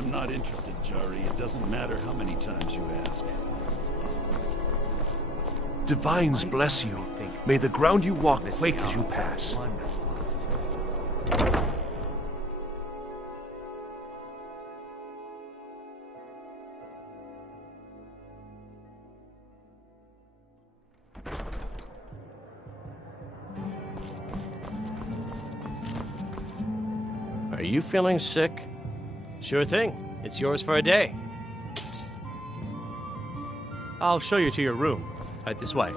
I'm not interested, Jari. It doesn't matter how many times you ask. Divines bless you. May the ground you walk quake as you pass. Are you feeling sick? Sure thing. It's yours for a day. I'll show you to your room. Right this way.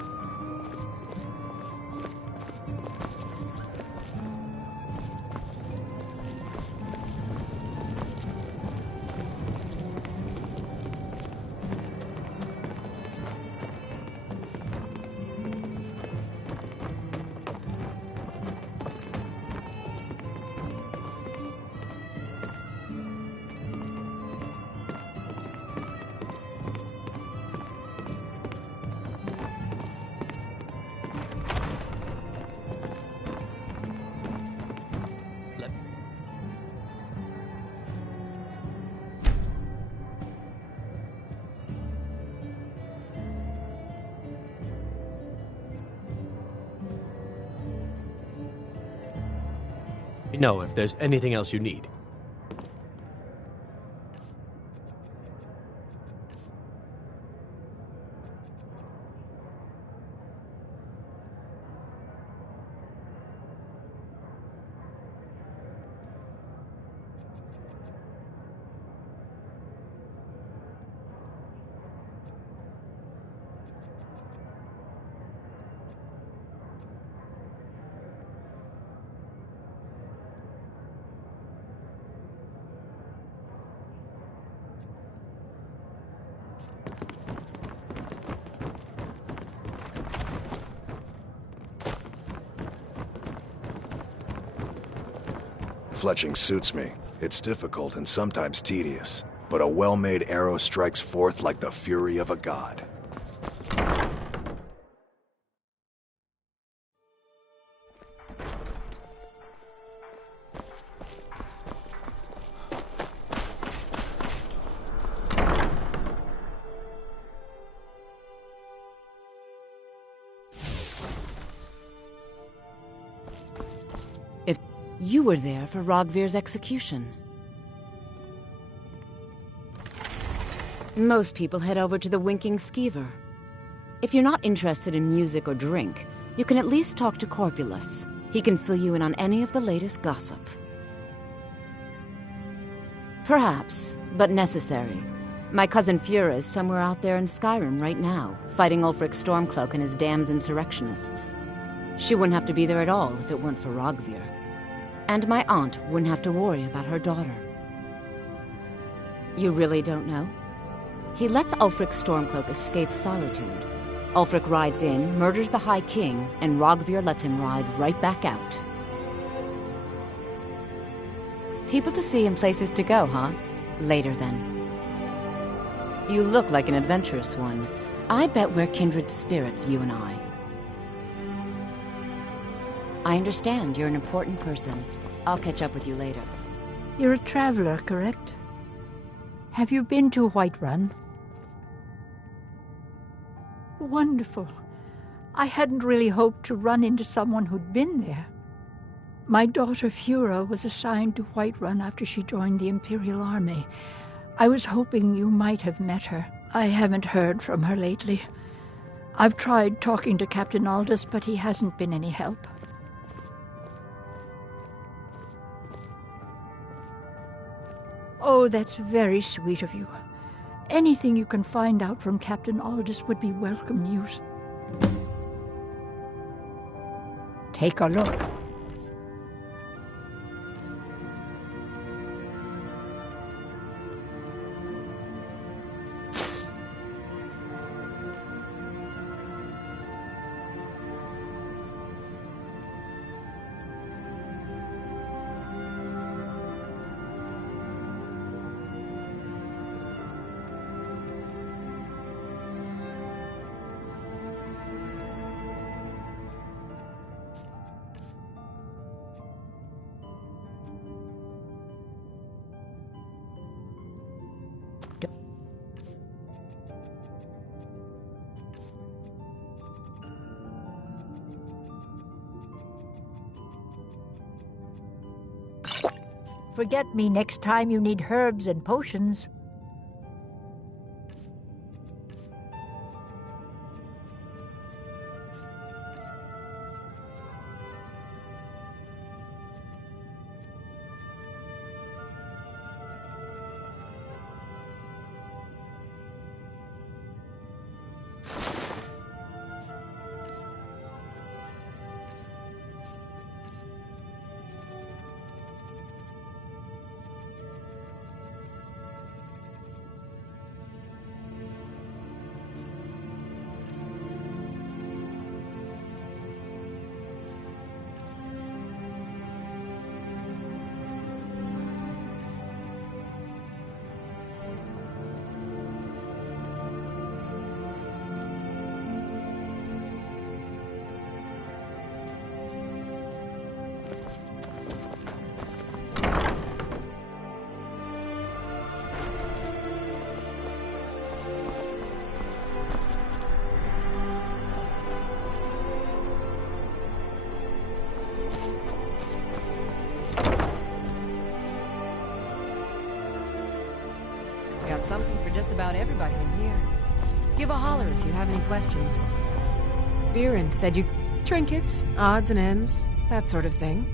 Know if there's anything else you need. Fletching suits me. It's difficult and sometimes tedious, but a well-made arrow strikes forth like the fury of a god. You were there for Rogvir's execution. Most people head over to the Winking Skeever. If you're not interested in music or drink, you can at least talk to Corpulus. He can fill you in on any of the latest gossip. Perhaps, but necessary. My cousin Fura is somewhere out there in Skyrim right now, fighting Ulfric Stormcloak and his damned insurrectionists. She wouldn't have to be there at all if it weren't for Rogvir. And my aunt wouldn't have to worry about her daughter. You really don't know? He lets Ulfric Stormcloak escape solitude. Ulfric rides in, murders the High King, and Rogvir lets him ride right back out. People to see and places to go, huh? Later, then. You look like an adventurous one. I bet we're kindred spirits, you and I. I understand you're an important person. I'll catch up with you later. You're a traveler, correct? Have you been to Whiterun? Wonderful. I hadn't really hoped to run into someone who'd been there. My daughter Fura was assigned to Whiterun after she joined the Imperial Army. I was hoping you might have met her. I haven't heard from her lately. I've tried talking to Captain Aldous, but he hasn't been any help. Oh, that's very sweet of you. Anything you can find out from Captain Aldous would be welcome news. Take a look. forget me next time you need herbs and potions. Got something for just about everybody in here. Give a holler if you have any questions. Viren said you... trinkets, odds and ends, that sort of thing.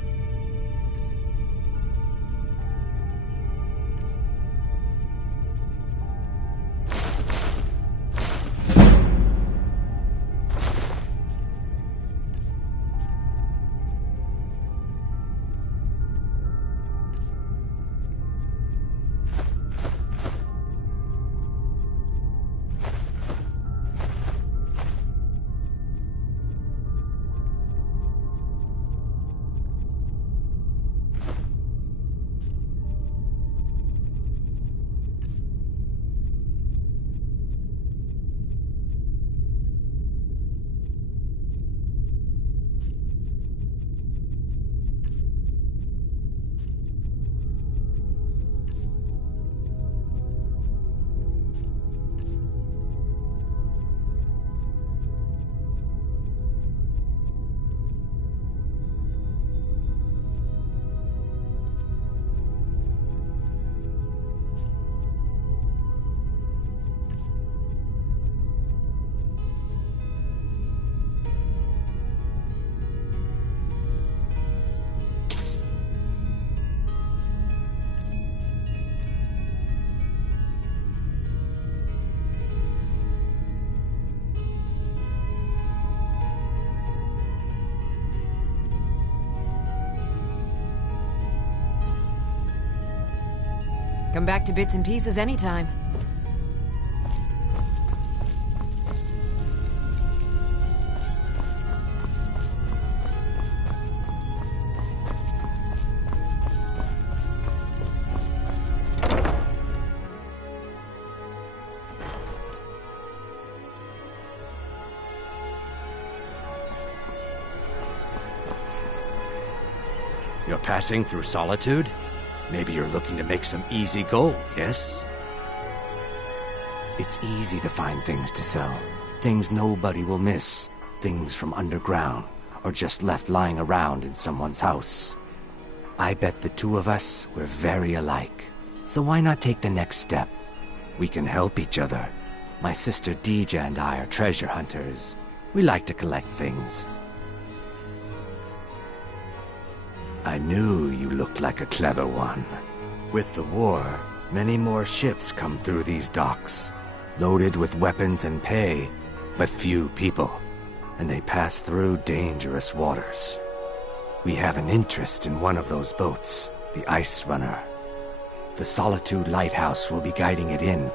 Come back to Bits and Pieces anytime. You're passing through Solitude? Maybe you're looking to make some easy gold, yes? It's easy to find things to sell. Things nobody will miss. Things from underground, or just left lying around in someone's house. I bet the two of us, we're very alike. So why not take the next step? We can help each other. My sister Deeja and I are treasure hunters. We like to collect things. I knew you looked like a clever one. With the war, many more ships come through these docks, loaded with weapons and pay, but few people, and they pass through dangerous waters. We have an interest in one of those boats, the Ice Runner. The Solitude Lighthouse will be guiding it in,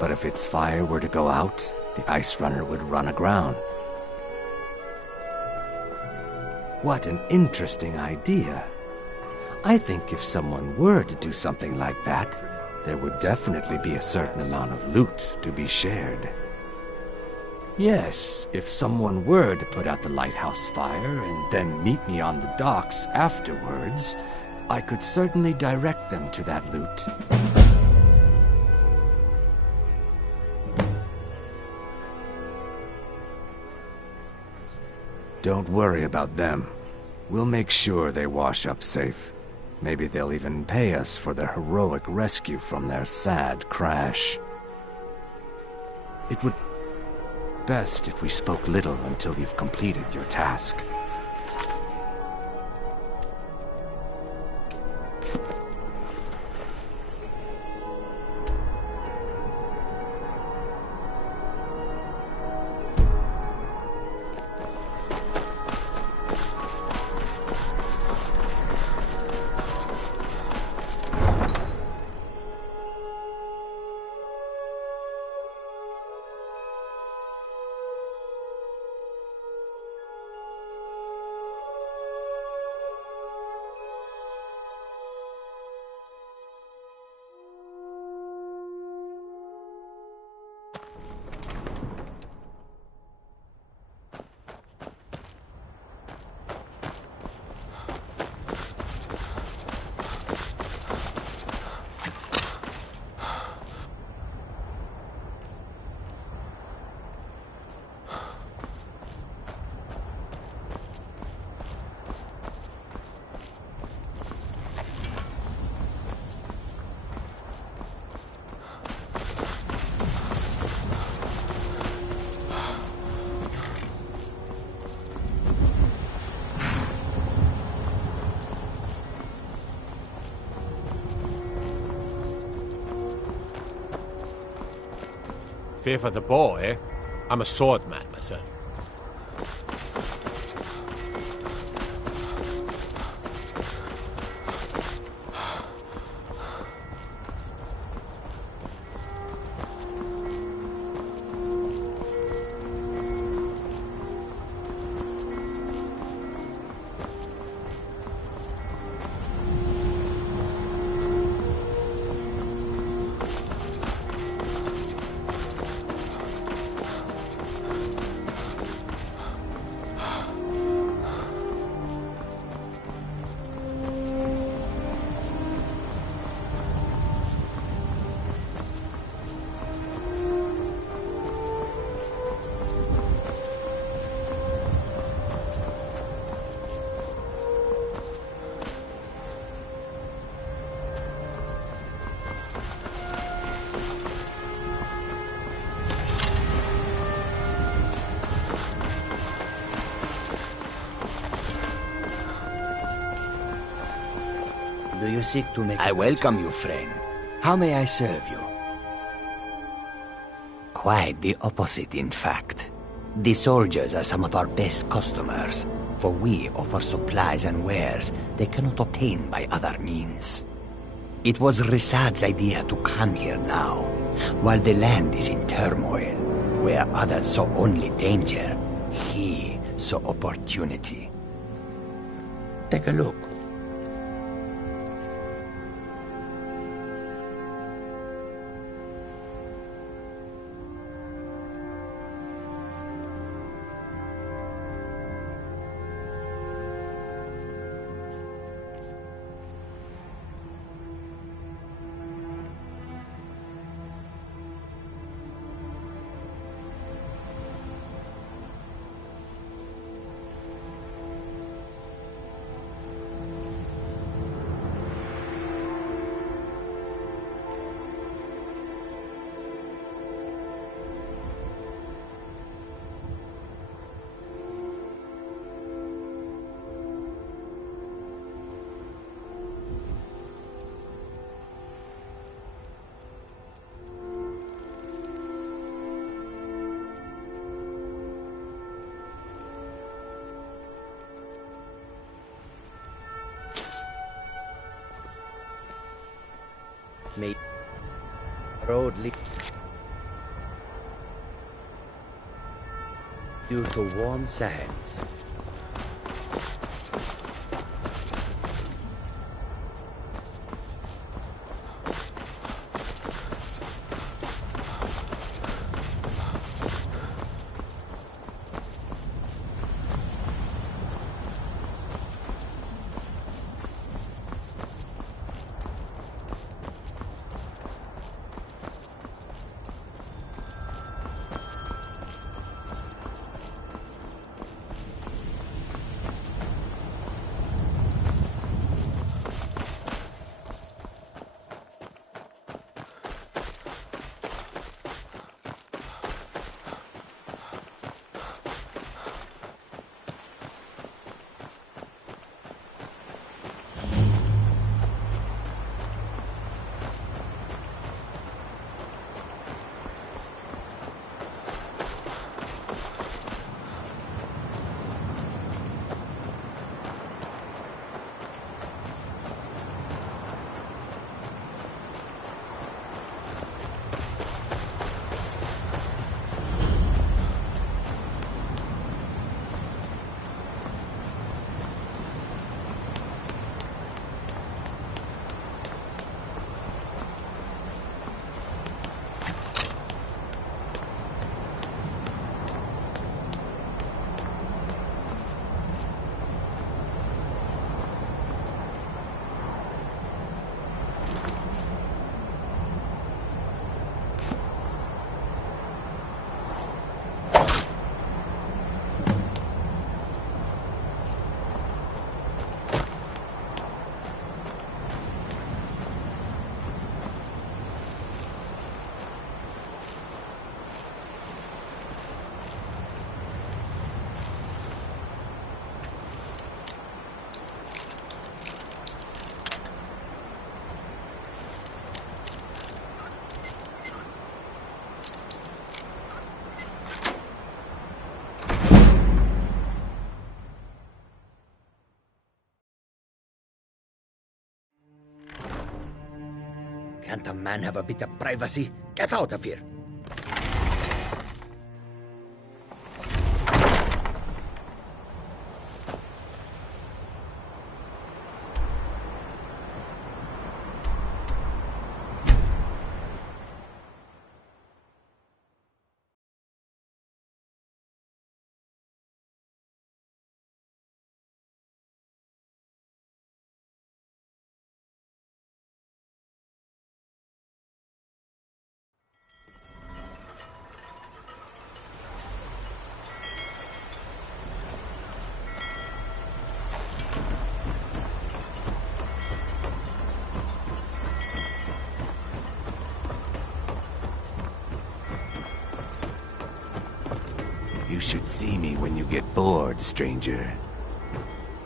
but if its fire were to go out, the Ice Runner would run aground. What an interesting idea. I think if someone were to do something like that, there would definitely be a certain amount of loot to be shared. Yes, if someone were to put out the lighthouse fire and then meet me on the docks afterwards, I could certainly direct them to that loot. Don't worry about them. We'll make sure they wash up safe. Maybe they'll even pay us for their heroic rescue from their sad crash. It would be best if we spoke little until you've completed your task. Fear for the bow, eh? I'm a swordman myself. Do you seek to make... I welcome you, friend. How may I serve you? Quite the opposite, in fact. The soldiers are some of our best customers, for we offer supplies and wares they cannot obtain by other means. It was Risad's idea to come here now, while the land is in turmoil, where others saw only danger, he saw opportunity. Take a look. May road lead you to warm sands. Can't a man have a bit of privacy? Get out of here! You should see me when you get bored, stranger.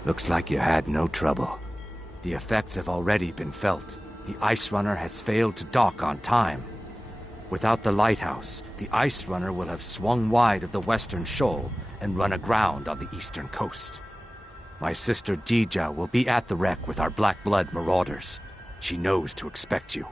Looks like you had no trouble. The effects have already been felt. The Ice Runner has failed to dock on time. Without the lighthouse, the Ice Runner will have swung wide of the western shoal and run aground on the eastern coast. My sister Dija will be at the wreck with our Black Blood marauders. She knows to expect you.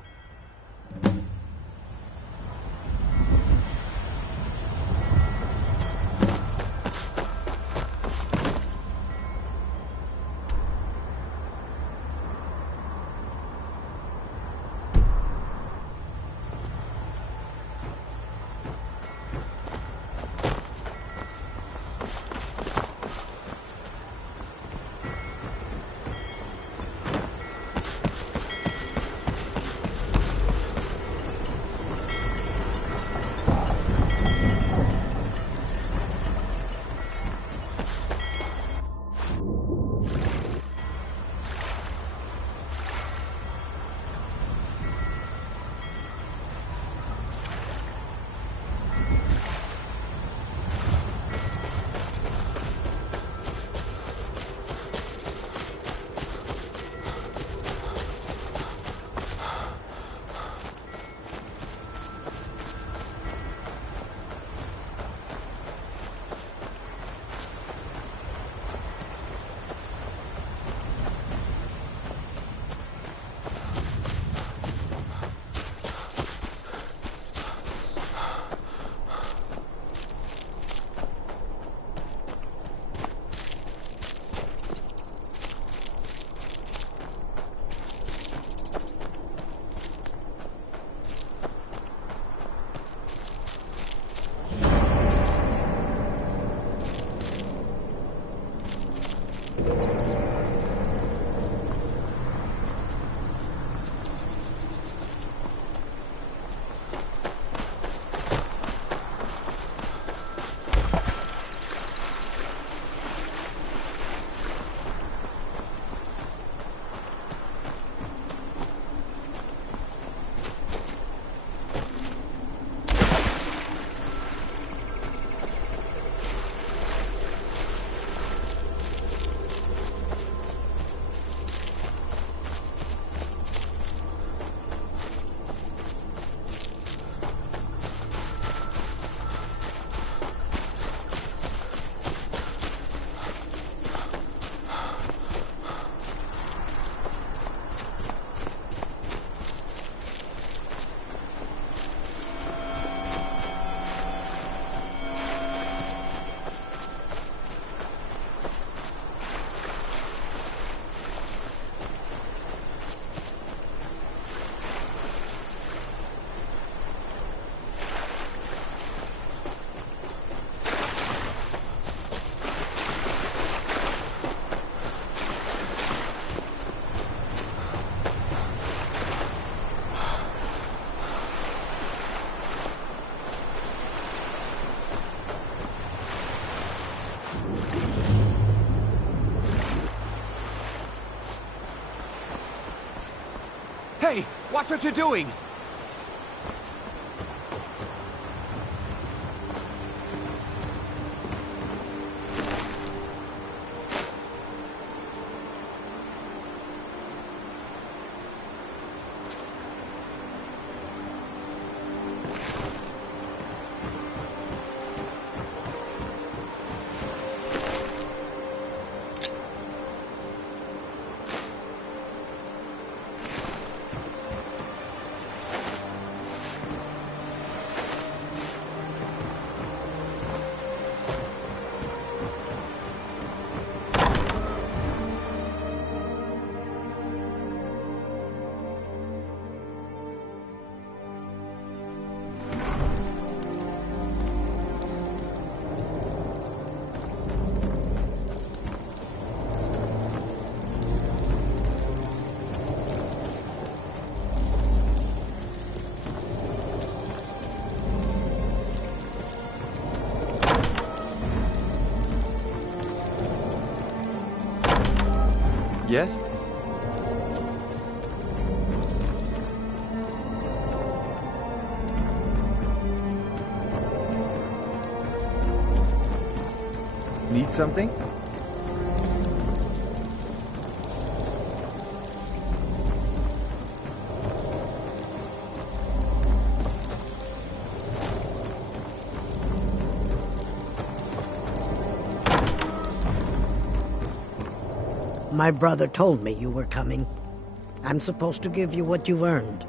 Hey, watch what you're doing! Yes? Need something? My brother told me you were coming. I'm supposed to give you what you've earned.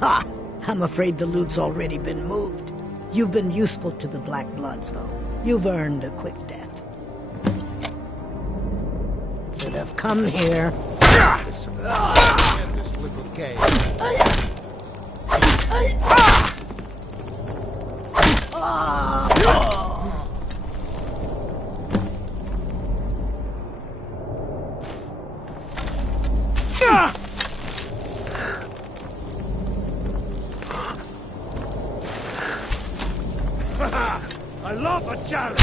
Ha! I'm afraid the loot's already been moved. You've been useful to the Black Bloods, though. You've earned a quick death. Should have come here. This little game. I love a challenge!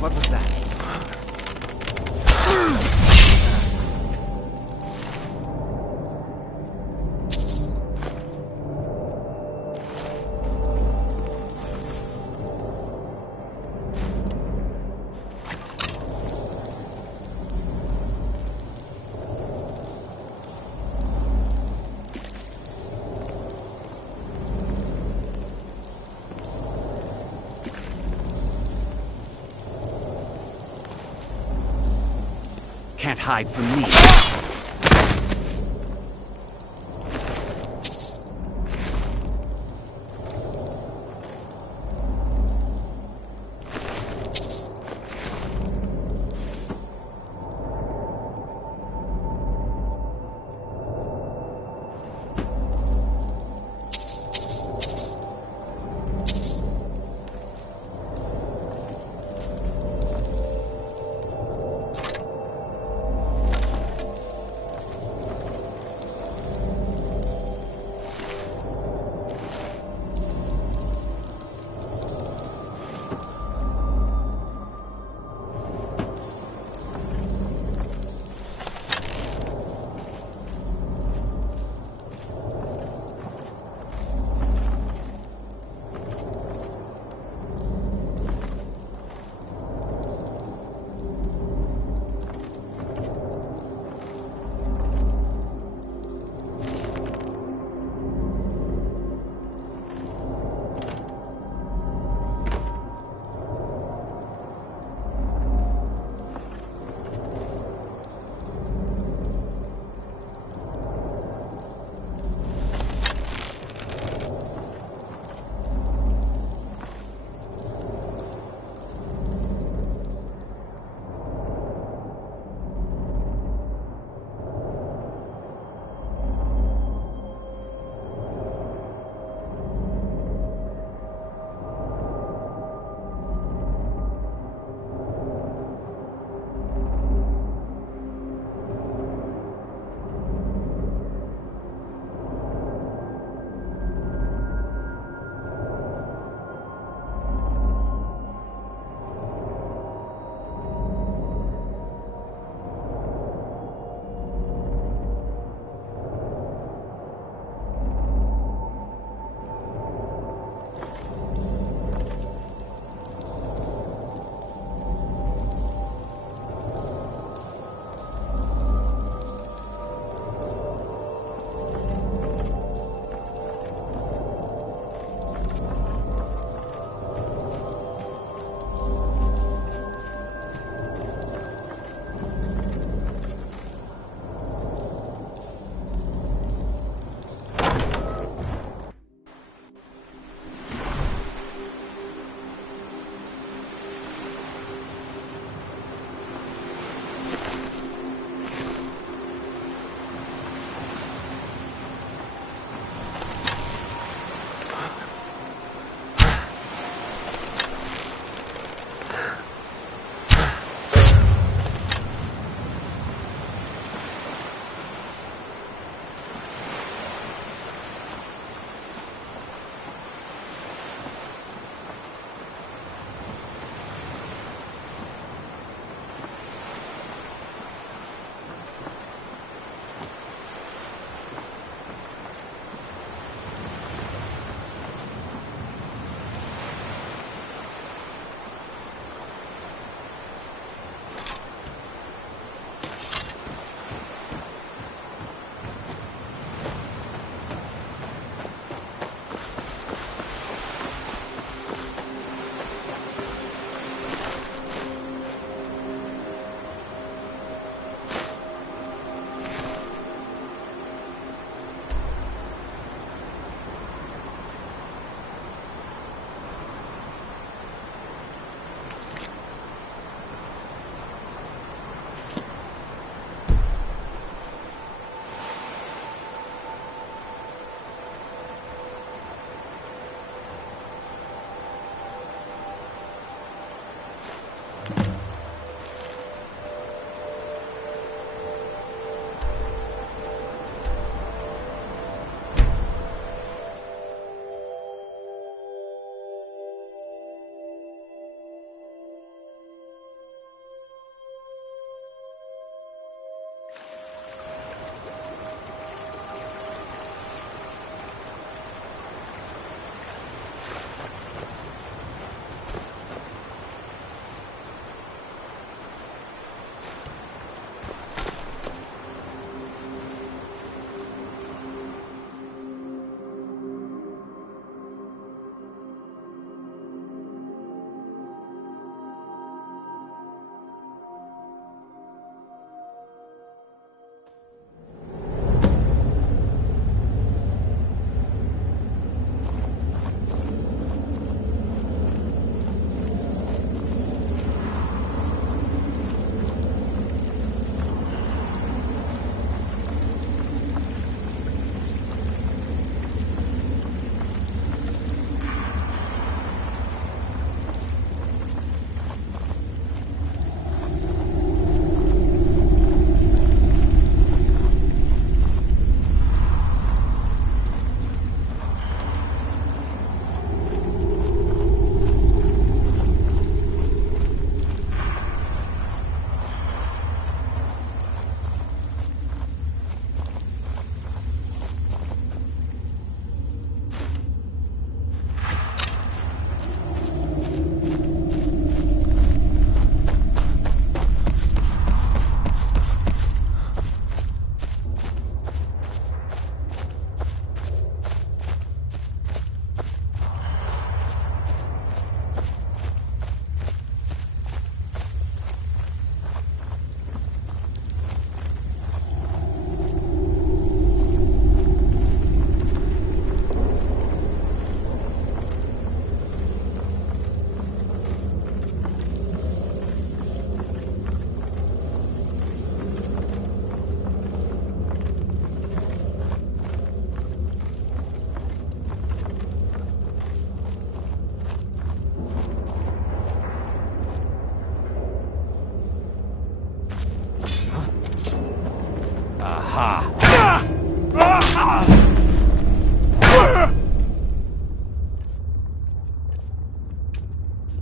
What was that? Can't hide from me.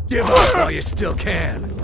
Give up while you still can.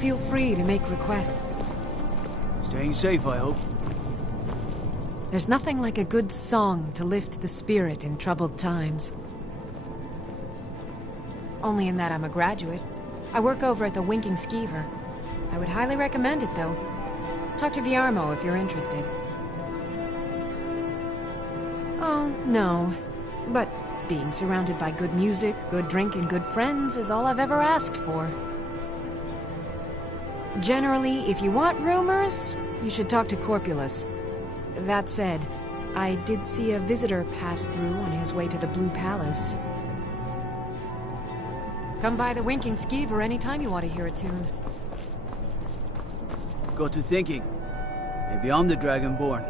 Feel free to make requests. Staying safe, I hope. There's nothing like a good song to lift the spirit in troubled times. Only in that I'm a graduate. I work over at the Winking Skeever. I would highly recommend it, though. Talk to Viarmo if you're interested. Oh, no. But being surrounded by good music, good drink, and good friends is all I've ever asked for. Generally, if you want rumors, you should talk to Corpulus. That said, I did see a visitor pass through on his way to the Blue Palace. Come by the Winking Skeever anytime you want to hear a tune. Got to thinking. Maybe I'm the Dragonborn.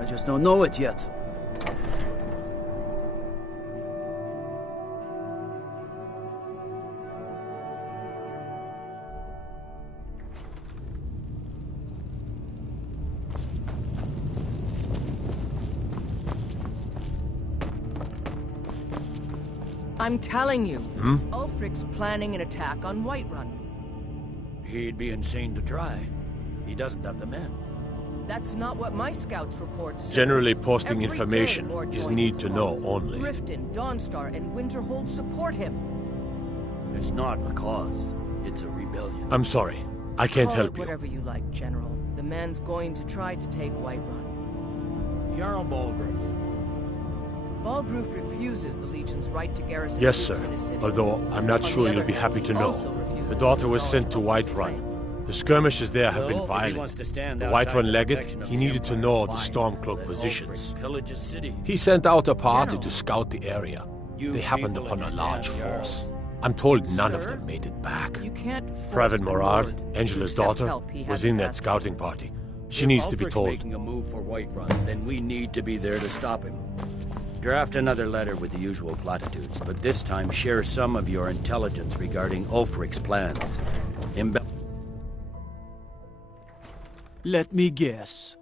I just don't know it yet. I'm telling you, Ulfric's planning an attack on Whiterun. He'd be insane to try. He doesn't have the men. That's not what my scouts report say. Generally, posting Every information day, Lord is Joyce need to know calls. only. Riften, Dawnstar, and Winterhold support him. It's not a cause. It's a rebellion. I'm sorry. I can't Call help it you. whatever you like, General. The man's going to try to take Whiterun. Jarl Balgruuf. Balgruuf refuses the Legion's right to garrison Yes, troops sir. in his city. Although I'm not On sure the you'll other be hand, happy to he know. also refuses The daughter was to sent to acknowledge Whiterun. The skirmishes there have So, been if he violent. wants to stand The outside Whiterun the legate, protection of he the needed to Empire, know the fine. Stormcloak Let positions. Ulfric pillage his city. He sent out a party General. to scout the area. You They happened people upon a and your large damn force. jarls. I'm told none of Sir, them made it back. You can't force Private a Morard, lord Angela's to accept daughter, help he was hasn't in that asked for. scouting party. She If needs to be Ulfric's told. making a move for Whiterun, then we need to be there to stop him. Draft another letter with the usual platitudes, but this time share some of your intelligence regarding Ulfric's plans. Let me guess.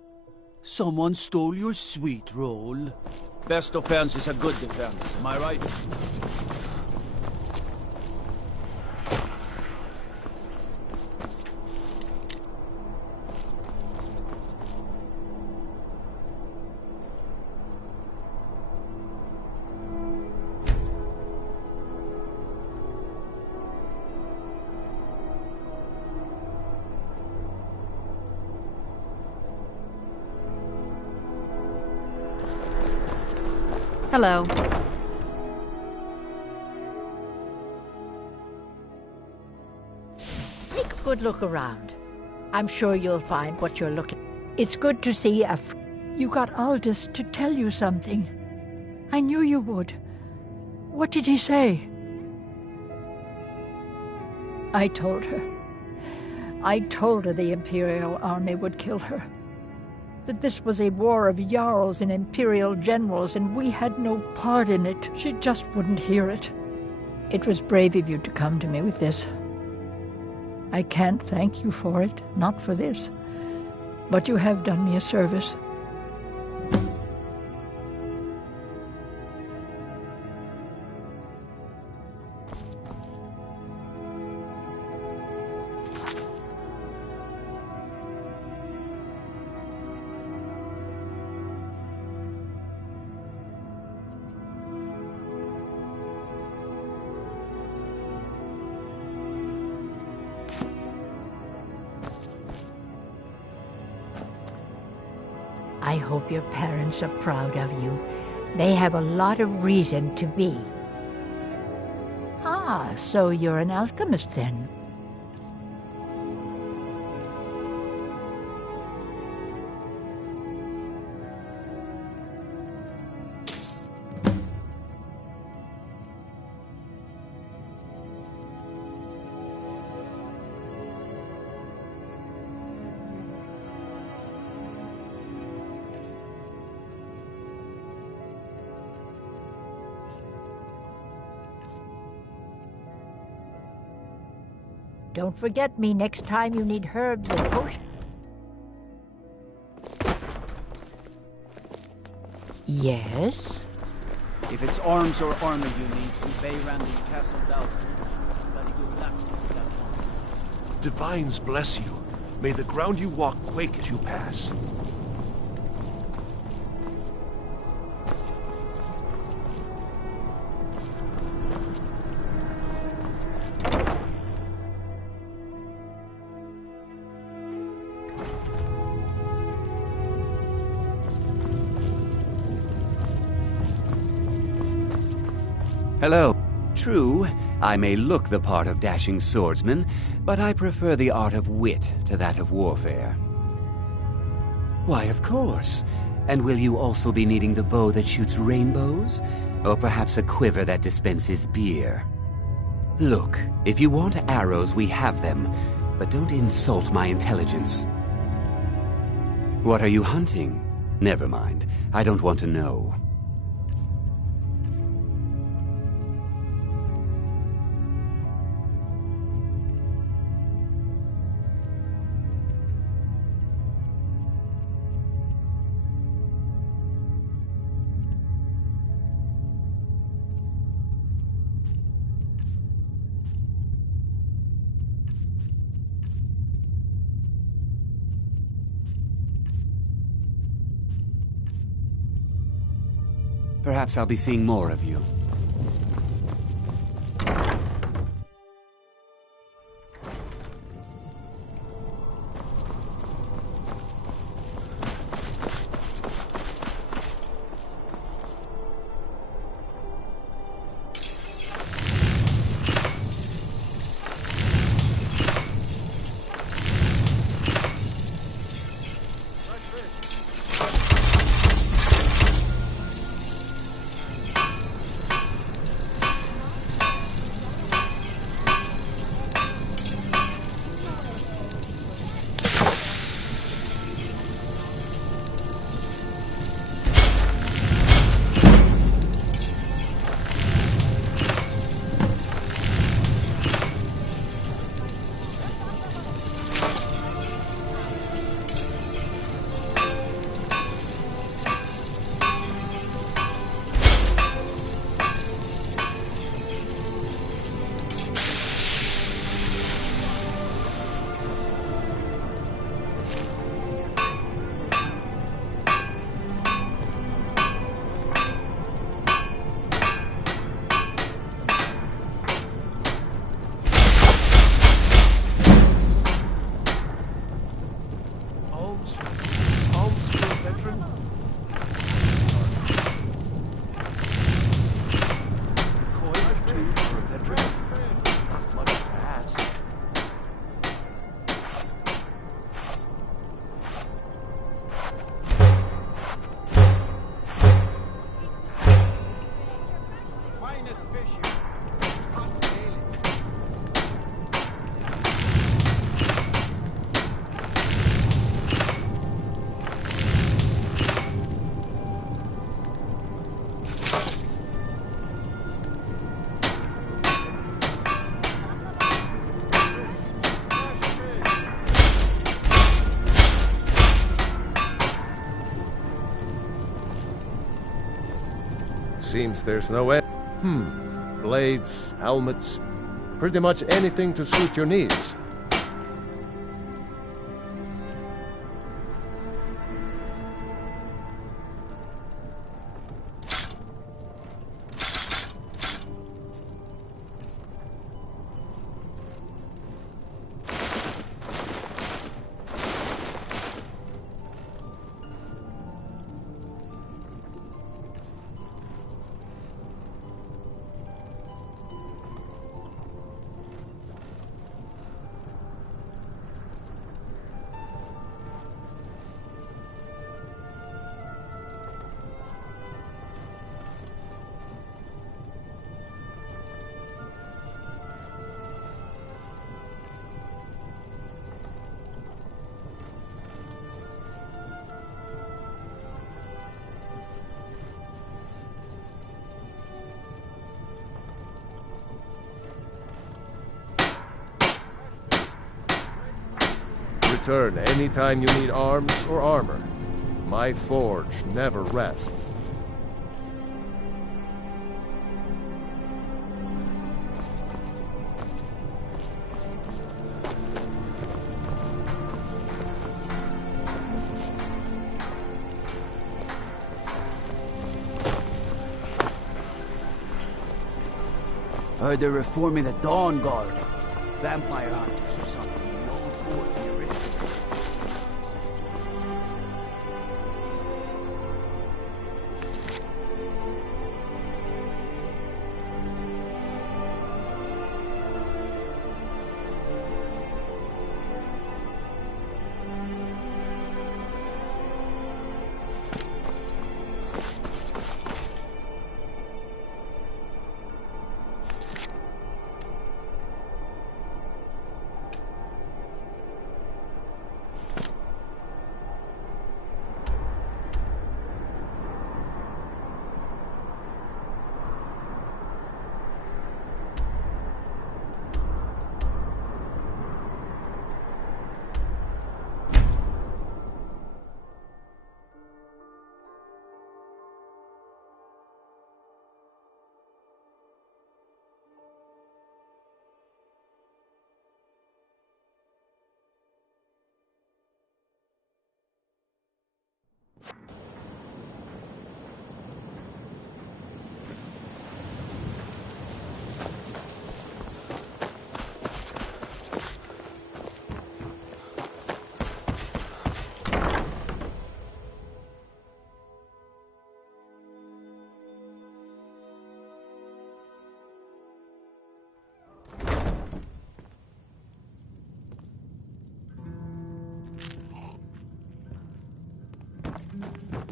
Someone stole your sweet roll. Best offense is a good defense, am I right? Hello. Take a good look around. I'm sure you'll find what you're looking. It's good to see a. You got Aldous to tell you something. I knew you would. What did he say? I told her. I told her the Imperial Army would kill her. That this was a war of Jarls and Imperial generals, and we had no part in it. She just wouldn't hear it. It was brave of you to come to me with this. I can't thank you for it, not for this. But you have done me a service. I hope your parents are proud of you. They have a lot of reason to be. Ah, so you're an alchemist then? Don't forget me next time you need herbs and potions. Yes? If it's arms or armor you need, see Bay Randing Castle Down. Bloody good blacksmith that one. divines bless you. May the ground you walk quake as you pass. Hello. True, I may look the part of dashing swordsman, but I prefer the art of wit to that of warfare. Why, of course. And will you also be needing the bow that shoots rainbows? Or perhaps a quiver that dispenses beer? Look, if you want arrows, we have them, but don't insult my intelligence. What are you hunting? Never mind. I don't want to know. Perhaps I'll be seeing more of you. Seems there's no end. Blades, helmets, pretty much anything to suit your needs. Return anytime you need arms or armor. My forge never rests. Heard they're reforming the Dawn Guard. Vampire hunters or something in the old fort near it.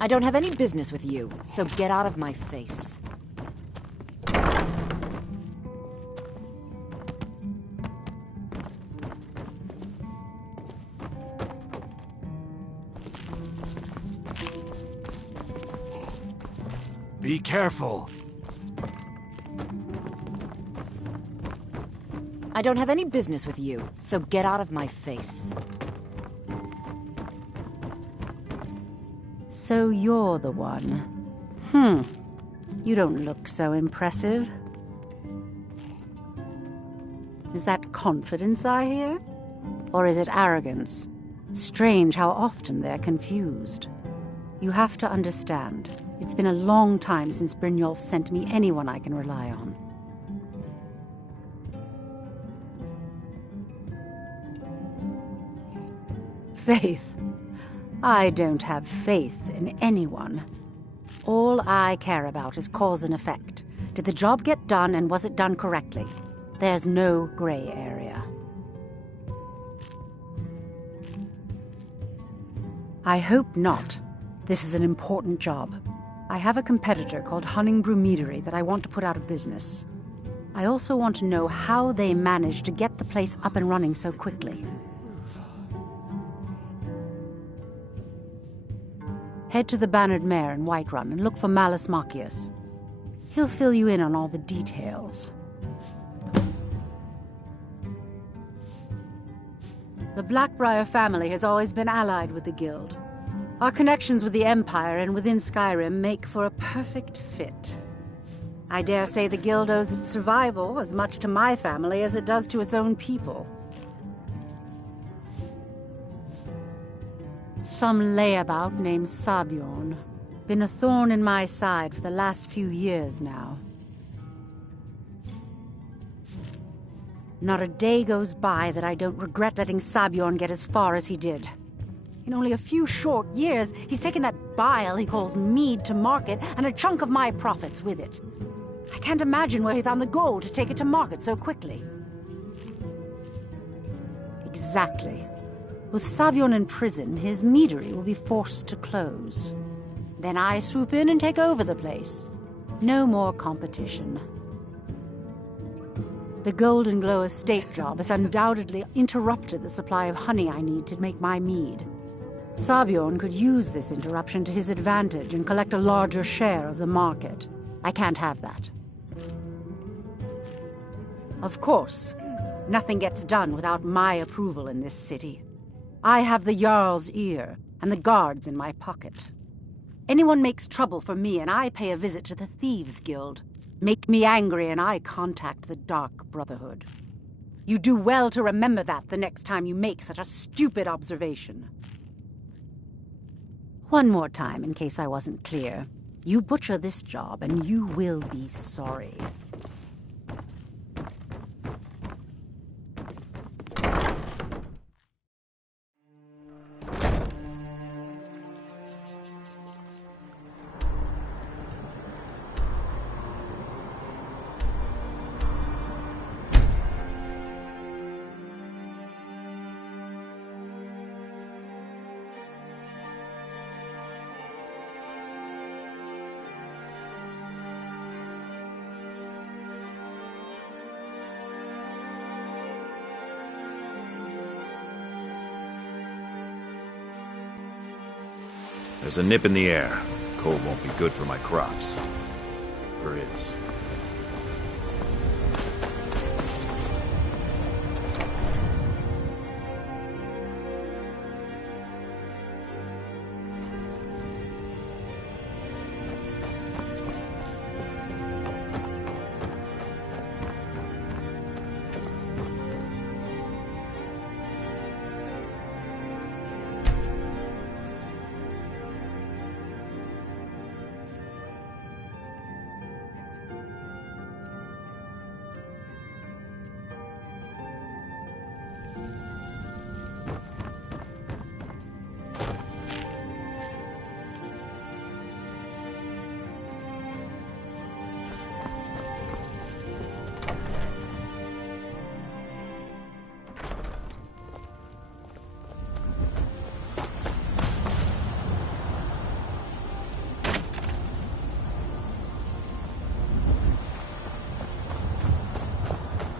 I don't have any business with you, so get out of my face. Be careful. I don't have any business with you, so get out of my face. So you're the one. You don't look so impressive. Is that confidence I hear? Or is it arrogance? Strange how often they're confused. You have to understand, it's been a long time since Brynjolf sent me anyone I can rely on. Faith. I don't have faith in anyone. All I care about is cause and effect. Did the job get done, and was it done correctly? There's no gray area. I hope not. This is an important job. I have a competitor called Hunningbrew Meadery that I want to put out of business. I also want to know how they managed to get the place up and running so quickly. Head to the Bannered Mare in Whiterun and look for Malus Machius. He'll fill you in on all the details. The Blackbriar family has always been allied with the Guild. Our connections with the Empire and within Skyrim make for a perfect fit. I dare say the Guild owes its survival as much to my family as it does to its own people. Some layabout named Sabjorn. Been a thorn in my side for the last few years now. Not a day goes by that I don't regret letting Sabjorn get as far as he did. In only a few short years, he's taken that bile he calls mead to market, and a chunk of my profits with it. I can't imagine where he found the gold to take it to market so quickly. Exactly. With Sabjorn in prison, his meadery will be forced to close. Then I swoop in and take over the place. No more competition. The Golden Glow estate job has undoubtedly interrupted the supply of honey I need to make my mead. Sabjorn could use this interruption to his advantage and collect a larger share of the market. I can't have that. Of course, nothing gets done without my approval in this city. I have the Jarl's ear and the guards in my pocket. Anyone makes trouble for me and I pay a visit to the Thieves' Guild. Make me angry and I contact the Dark Brotherhood. You do well to remember that the next time you make such a stupid observation. One more time, in case I wasn't clear. You butcher this job and you will be sorry. There's a nip in the air. Cold won't be good for my crops. Or is.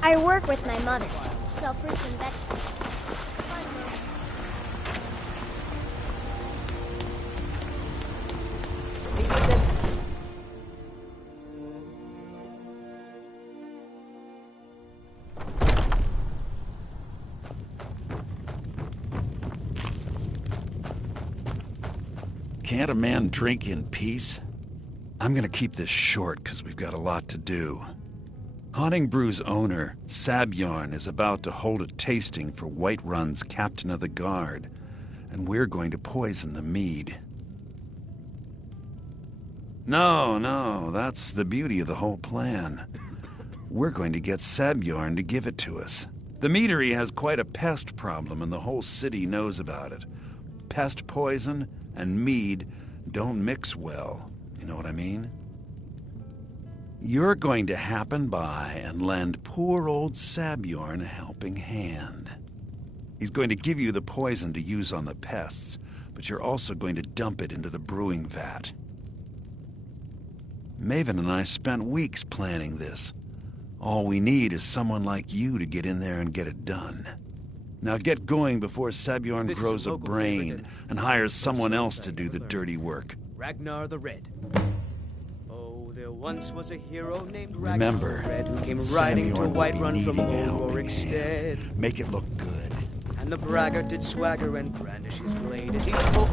I work with my mother. Sell fruits and vegetables. Can't a man drink in peace? I'm gonna keep this short because we've got a lot to do. Haunting Brew's owner, Sabjorn, is about to hold a tasting for Whiterun's captain of the guard, and we're going to poison the mead. No, that's the beauty of the whole plan. We're going to get Sabjorn to give it to us. The meadery has quite a pest problem, and the whole city knows about it. Pest poison and mead don't mix well. You know what I mean? You're going to happen by and lend poor old Sabjorn a helping hand. He's going to give you the poison to use on the pests, but you're also going to dump it into the brewing vat. Maven and I spent weeks planning this. All we need is someone like you to get in there and get it done. Now get going before Sabjorn grows a brain and hires someone else to do the dirty work. Ragnar the Red. There once was a hero named Remember, Ragnar the Red who came riding to Whiterun from old Rorikstead. Make it look good. And the braggart did swagger and brandish his blade as he spoke.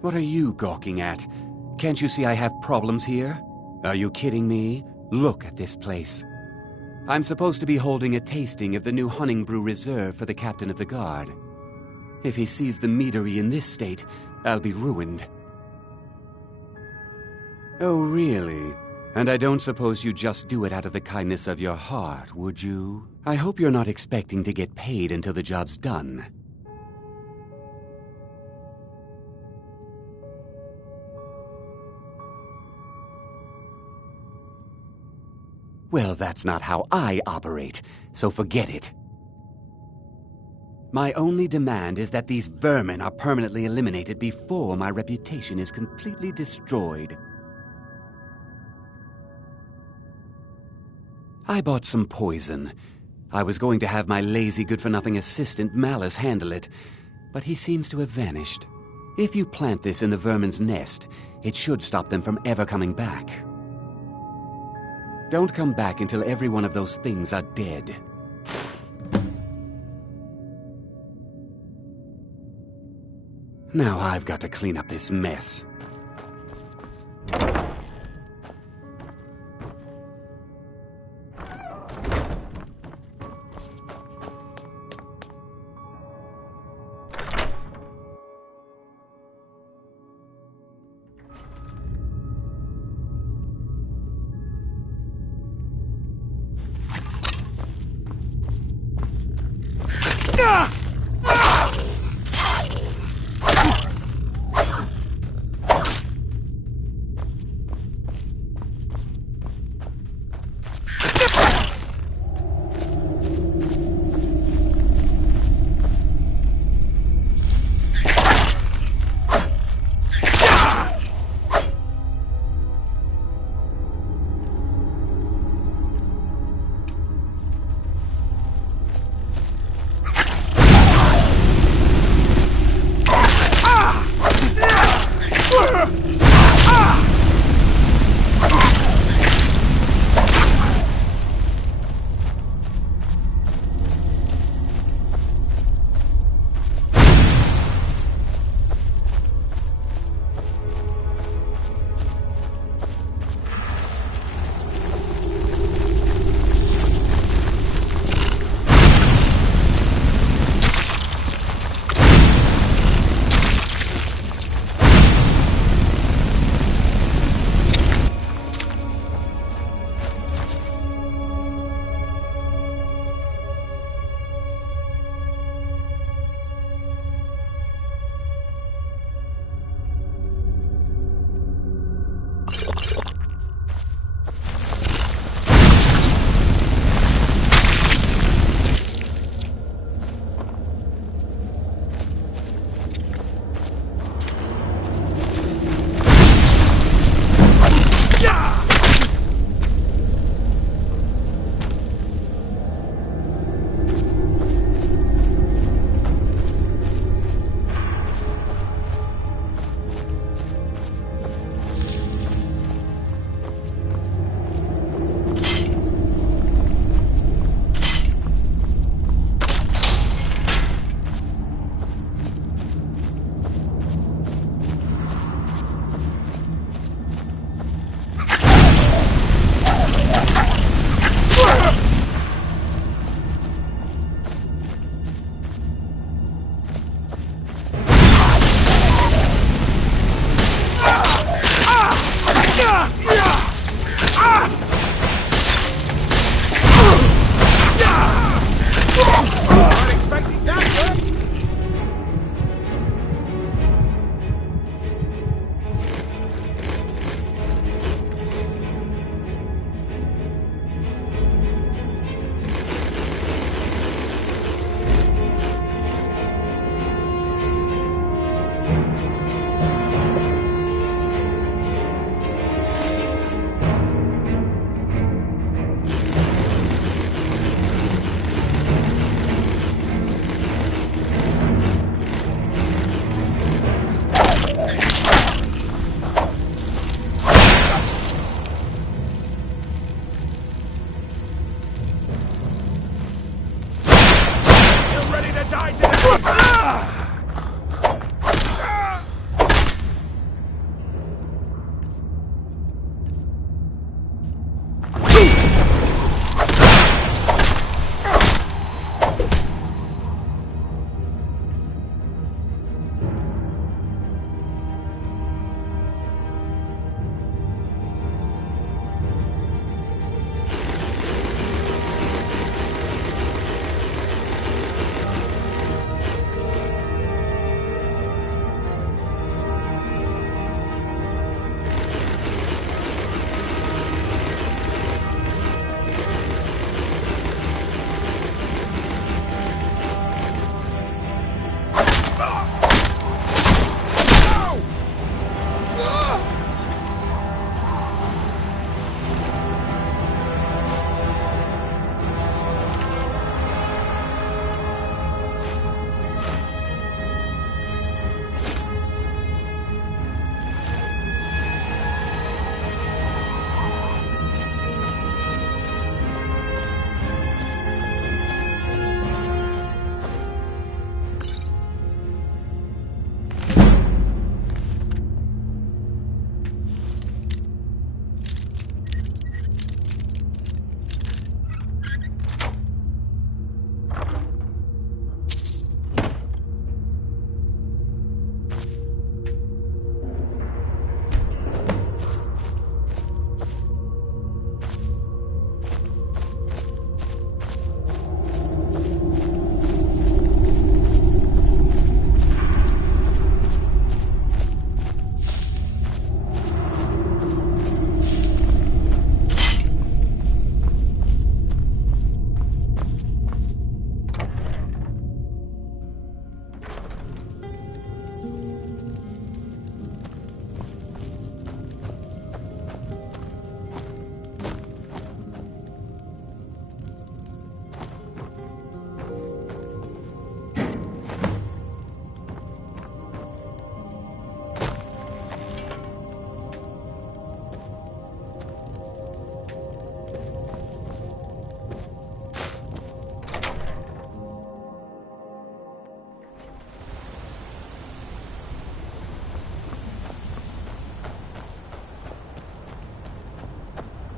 What are you gawking at? Can't you see I have problems here? Are you kidding me? Look at this place. I'm supposed to be holding a tasting of the new Honningbrew Reserve for the captain of the guard. If he sees the meadery in this state, I'll be ruined. Oh, really? And I don't suppose you just do it out of the kindness of your heart, would you? I hope you're not expecting to get paid until the job's done. Well, that's not how I operate, so forget it. My only demand is that these vermin are permanently eliminated before my reputation is completely destroyed. I bought some poison. I was going to have my lazy, good-for-nothing assistant Malice handle it, but he seems to have vanished. If you plant this in the vermin's nest, it should stop them from ever coming back. Don't come back until every one of those things are dead. Now I've got to clean up this mess.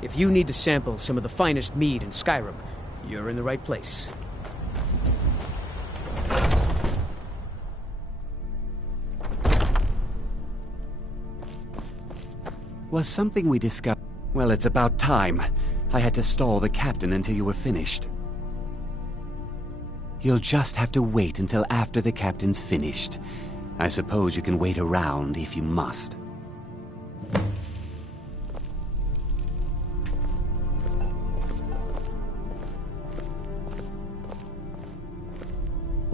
If you need to sample some of the finest mead in Skyrim, you're in the right place. Was something we discovered... Well, it's about time. I had to stall the captain until you were finished. You'll just have to wait until after the captain's finished. I suppose you can wait around if you must.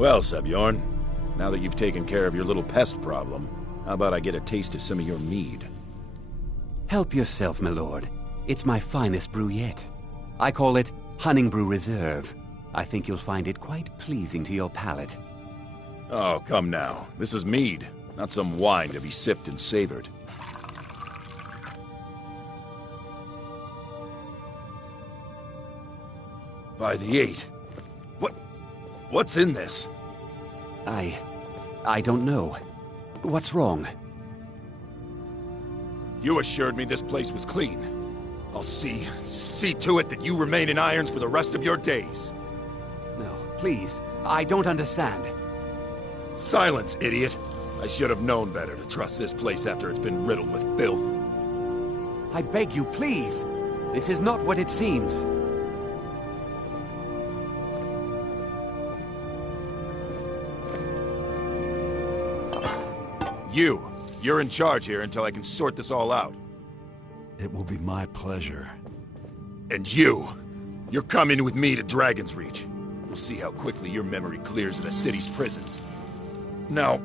Well, Sebjorn, now that you've taken care of your little pest problem, how about I get a taste of some of your mead? Help yourself, my lord. It's my finest brew yet. I call it Honningbrew Reserve. I think you'll find it quite pleasing to your palate. Oh, come now. This is mead, not some wine to be sipped and savored. By the 8. What's in this? I don't know. What's wrong? You assured me this place was clean. I'll see to it that you remain in irons for the rest of your days. No, please. I don't understand. Silence, idiot. I should have known better to trust this place after it's been riddled with filth. I beg you, please. This is not what it seems. You're in charge here until I can sort this all out. It will be my pleasure. And you're coming with me to Dragon's Reach. We'll see how quickly your memory clears in the city's prisons. Now,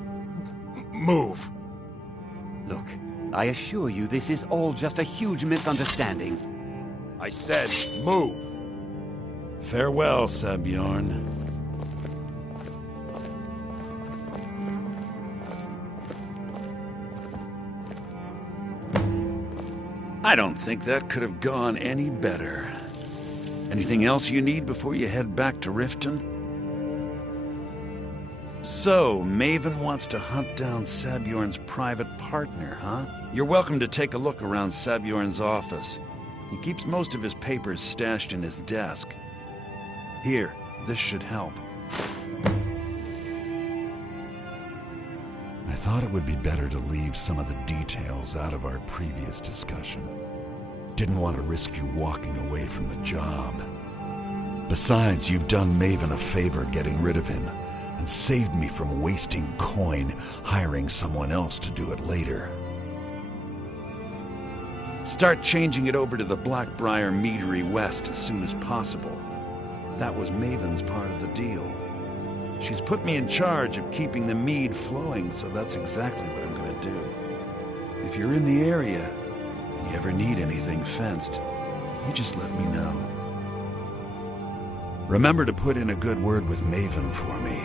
move. Look, I assure you this is all just a huge misunderstanding. I said, move. Farewell, Sebjorn. I don't think that could have gone any better. Anything else you need before you head back to Riften? So, Maven wants to hunt down Sabjorn's private partner, huh? You're welcome to take a look around Sabjorn's office. He keeps most of his papers stashed in his desk. Here, this should help. I thought it would be better to leave some of the details out of our previous discussion. Didn't want to risk you walking away from the job. Besides, you've done Maven a favor getting rid of him, and saved me from wasting coin hiring someone else to do it later. Start changing it over to the Blackbriar Meadery West as soon as possible. That was Maven's part of the deal. She's put me in charge of keeping the mead flowing, so that's exactly what I'm gonna do. If you're in the area, and you ever need anything fenced, you just let me know. Remember to put in a good word with Maven for me.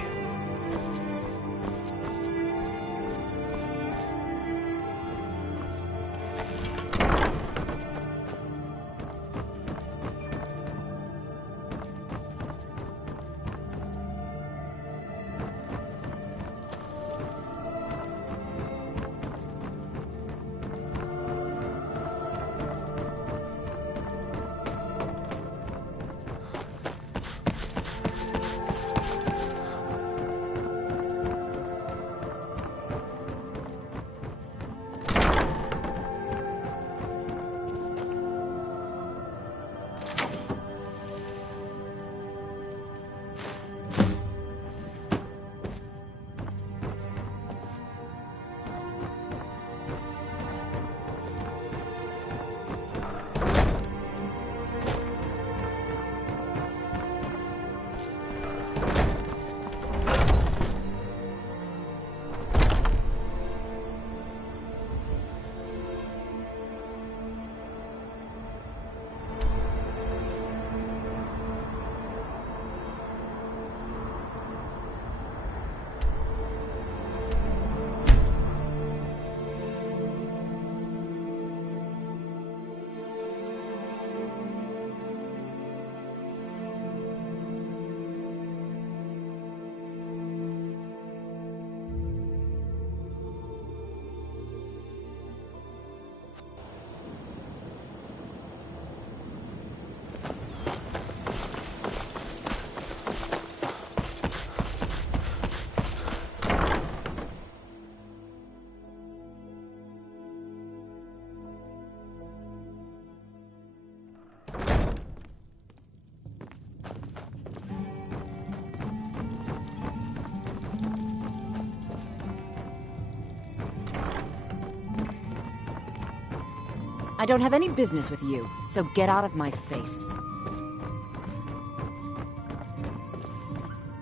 I don't have any business with you, so get out of my face.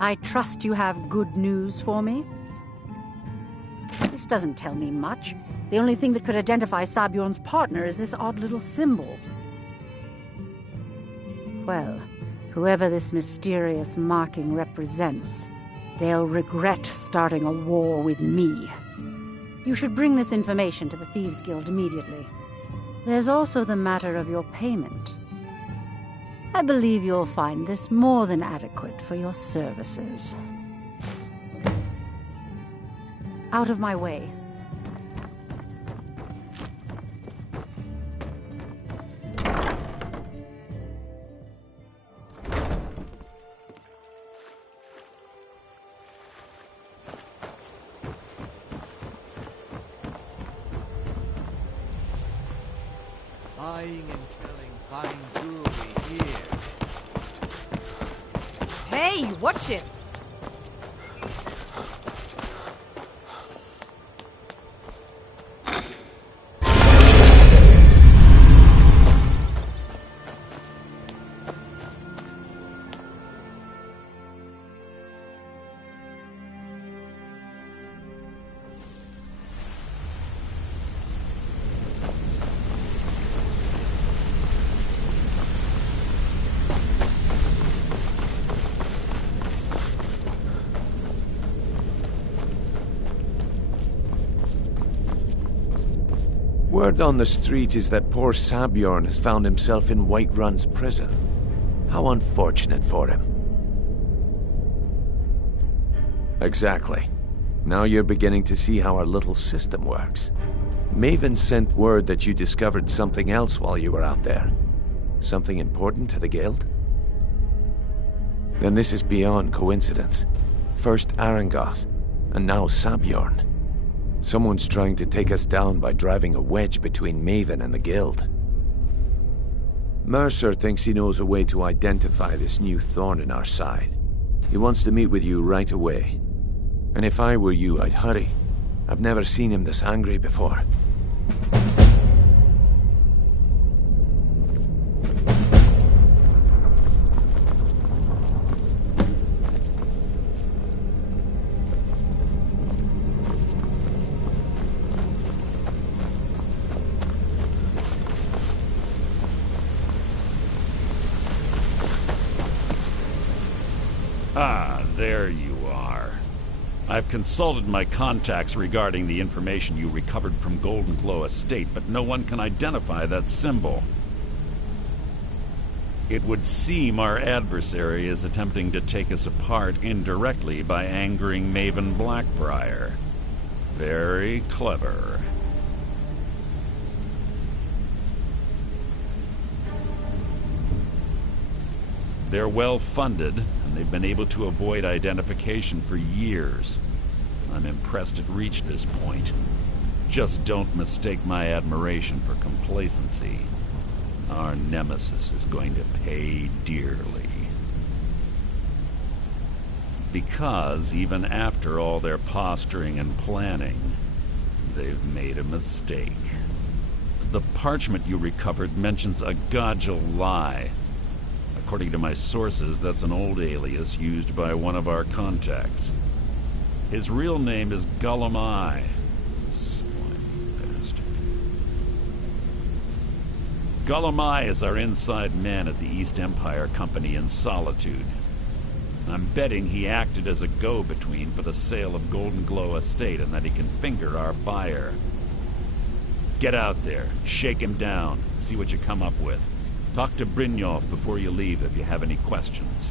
I trust you have good news for me? This doesn't tell me much. The only thing that could identify Sabjorn's partner is this odd little symbol. Well, whoever this mysterious marking represents, they'll regret starting a war with me. You should bring this information to the Thieves' Guild immediately. There's also the matter of your payment. I believe you'll find this more than adequate for your services. Out of my way. Buying and selling fine jewelry here. Hey, watch it! Word on the street is that poor Sabjorn has found himself in Whiterun's prison. How unfortunate for him. Exactly. Now you're beginning to see how our little system works. Maven sent word that you discovered something else while you were out there. Something important to the guild? Then this is beyond coincidence. First Arangoth, and now Sabjorn. Someone's trying to take us down by driving a wedge between Maven and the guild. Mercer thinks he knows a way to identify this new thorn in our side. He wants to meet with you right away. And if I were you, I'd hurry. I've never seen him this angry before. Ah, there you are. I've consulted my contacts regarding the information you recovered from Golden Glow Estate, but no one can identify that symbol. It would seem our adversary is attempting to take us apart indirectly by angering Maven Blackbriar. Very clever. They're well-funded, and they've been able to avoid identification for years. I'm impressed it reached this point. Just don't mistake my admiration for complacency. Our nemesis is going to pay dearly. Because even after all their posturing and planning, they've made a mistake. The parchment you recovered mentions a Godjal lie. According to my sources, that's an old alias used by one of our contacts. His real name is Gullum. Slimy bastard. Gullum is our inside man at the East Empire Company in Solitude. I'm betting he acted as a go-between for the sale of Golden Glow Estate and that he can finger our buyer. Get out there, shake him down, see what you come up with. Talk to Brynjolf before you leave if you have any questions.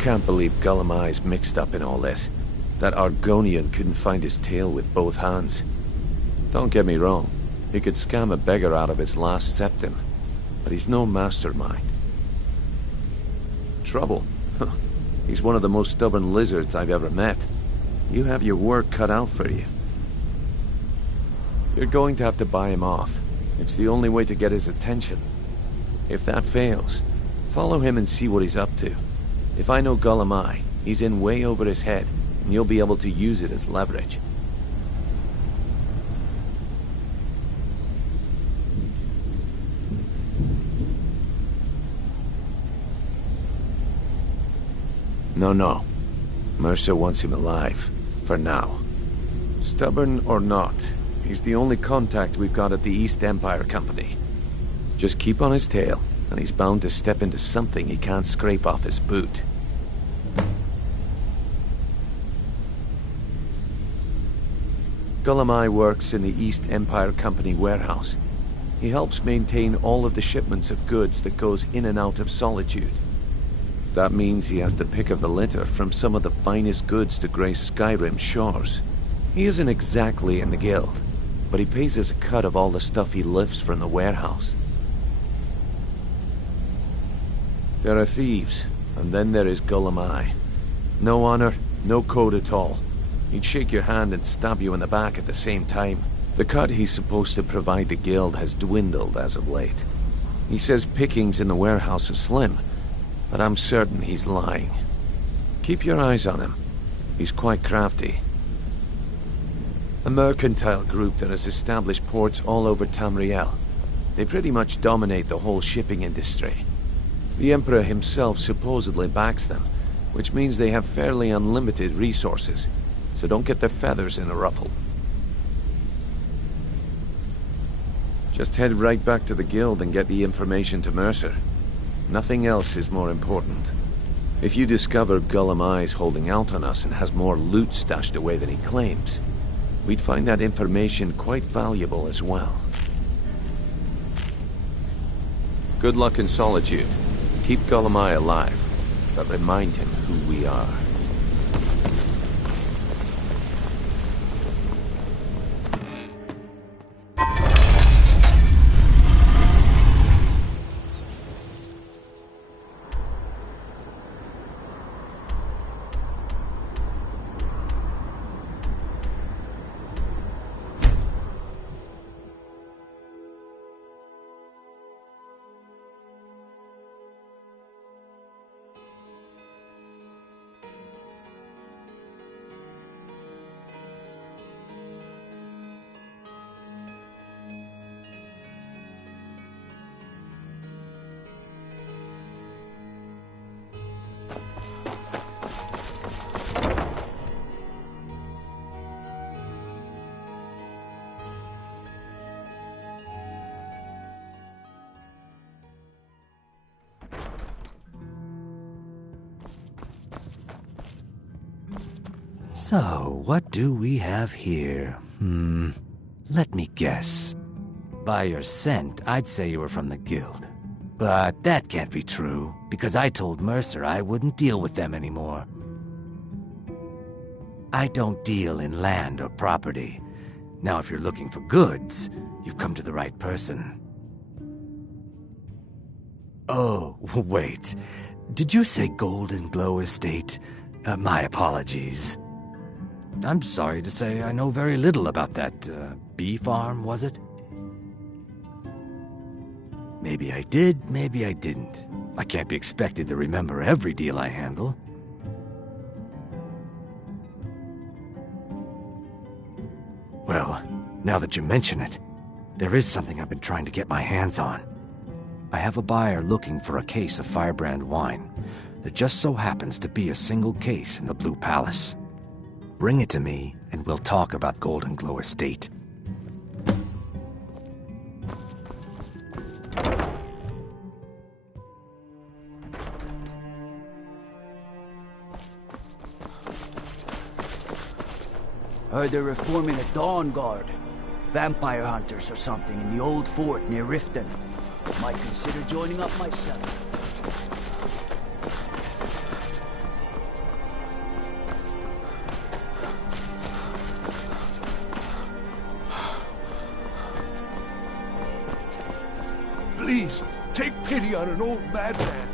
can't believe Gullimeye's mixed up in all this. That Argonian couldn't find his tail with both hands. Don't get me wrong, he could scam a beggar out of his last septim, but he's no mastermind. Trouble? He's one of the most stubborn lizards I've ever met. You have your work cut out for you. You're going to have to buy him off. It's the only way to get his attention. If that fails, follow him and see what he's up to. If I know Gullimeye, he's in way over his head, and you'll be able to use it as leverage. No. Mercer wants him alive. For now. Stubborn or not, he's the only contact we've got at the East Empire Company. Just keep on his tail, and he's bound to step into something he can't scrape off his boot. Gullimeye works in the East Empire Company warehouse. He helps maintain all of the shipments of goods that goes in and out of Solitude. That means he has the pick of the litter from some of the finest goods to grace Skyrim's shores. He isn't exactly in the guild, but he pays us a cut of all the stuff he lifts from the warehouse. There are thieves, and then there is Gullimeye. No honor, no code at all. He'd shake your hand and stab you in the back at the same time. The cut he's supposed to provide the guild has dwindled as of late. He says pickings in the warehouse are slim, but I'm certain he's lying. Keep your eyes on him. He's quite crafty. A mercantile group that has established ports all over Tamriel. They pretty much dominate the whole shipping industry. The Emperor himself supposedly backs them, which means they have fairly unlimited resources, so don't get their feathers in a ruffle. Just head right back to the guild and get the information to Mercer. Nothing else is more important. If you discover Gullimeye's holding out on us and has more loot stashed away than he claims, we'd find that information quite valuable as well. Good luck in Solitude. Keep Gullimeye alive, but remind him who we are. So, what do we have here? Let me guess. By your scent, I'd say you were from the guild. But that can't be true, because I told Mercer I wouldn't deal with them anymore. I don't deal in land or property. Now, if you're looking for goods, you've come to the right person. Oh, wait. Did you say Golden Glow Estate? My apologies. I'm sorry to say I know very little about that, bee farm, was it? Maybe I did, maybe I didn't. I can't be expected to remember every deal I handle. Well, now that you mention it, there is something I've been trying to get my hands on. I have a buyer looking for a case of Firebrand wine. There just so happens to be a single case in the Blue Palace. Bring it to me, and we'll talk about Golden Glow Estate. Heard they're reforming a Dawn Guard. Vampire hunters or something in the old fort near Riften. Might consider joining up myself. Please, take pity on an old madman.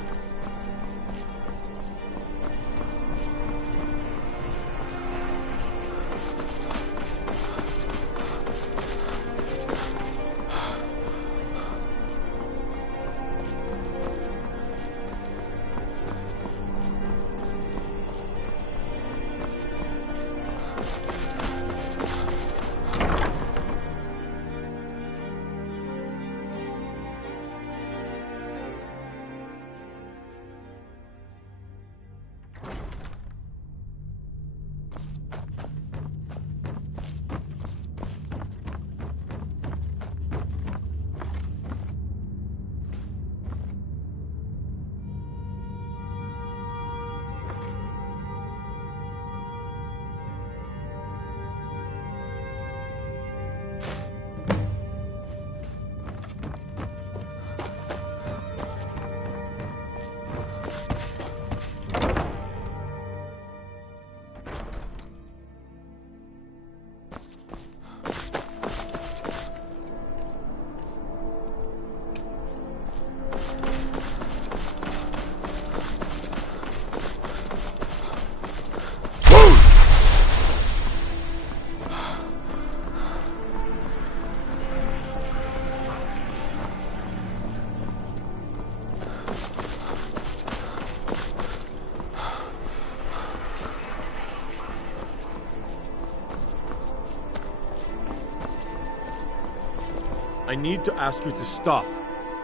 I need to ask you to stop.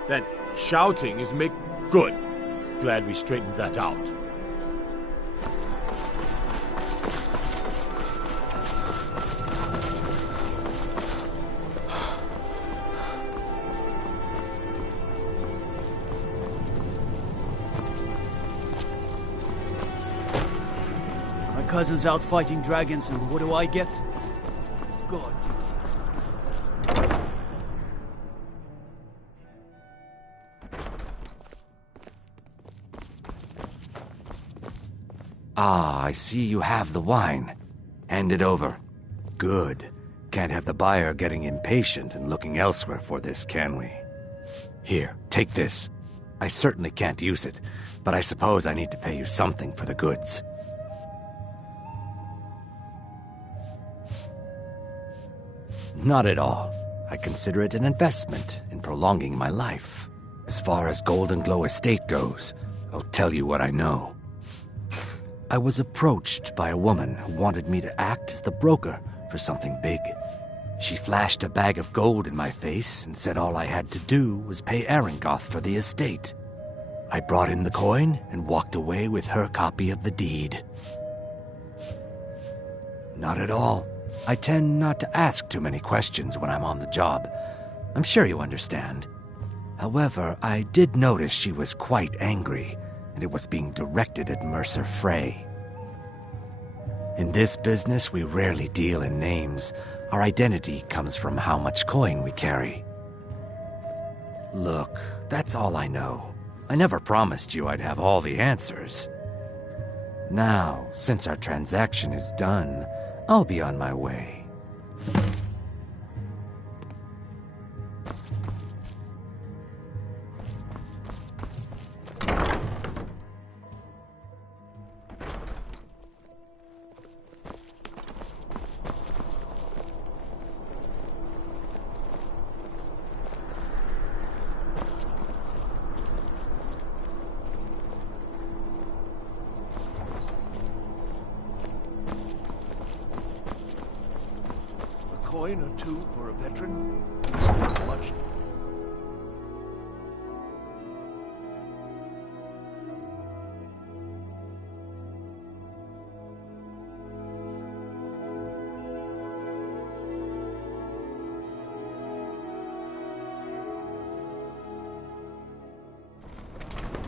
That shouting is good. Glad we straightened that out. My cousin's out fighting dragons, and what do I get? God. Ah, I see you have the wine. Hand it over. Good. Can't have the buyer getting impatient and looking elsewhere for this, can we? Here, take this. I certainly can't use it, but I suppose I need to pay you something for the goods. Not at all. I consider it an investment in prolonging my life. As far as Golden Glow Estate goes, I'll tell you what I know. I was approached by a woman who wanted me to act as the broker for something big. She flashed a bag of gold in my face and said all I had to do was pay Arangoth for the estate. I brought in the coin and walked away with her copy of the deed. Not at all. I tend not to ask too many questions when I'm on the job. I'm sure you understand. However, I did notice she was quite angry, and it was being directed at Mercer Frey. In this business, we rarely deal in names. Our identity comes from how much coin we carry. Look, that's all I know. I never promised you I'd have all the answers. Now, since our transaction is done, I'll be on my way. Coin or two for a veteran? It's not much.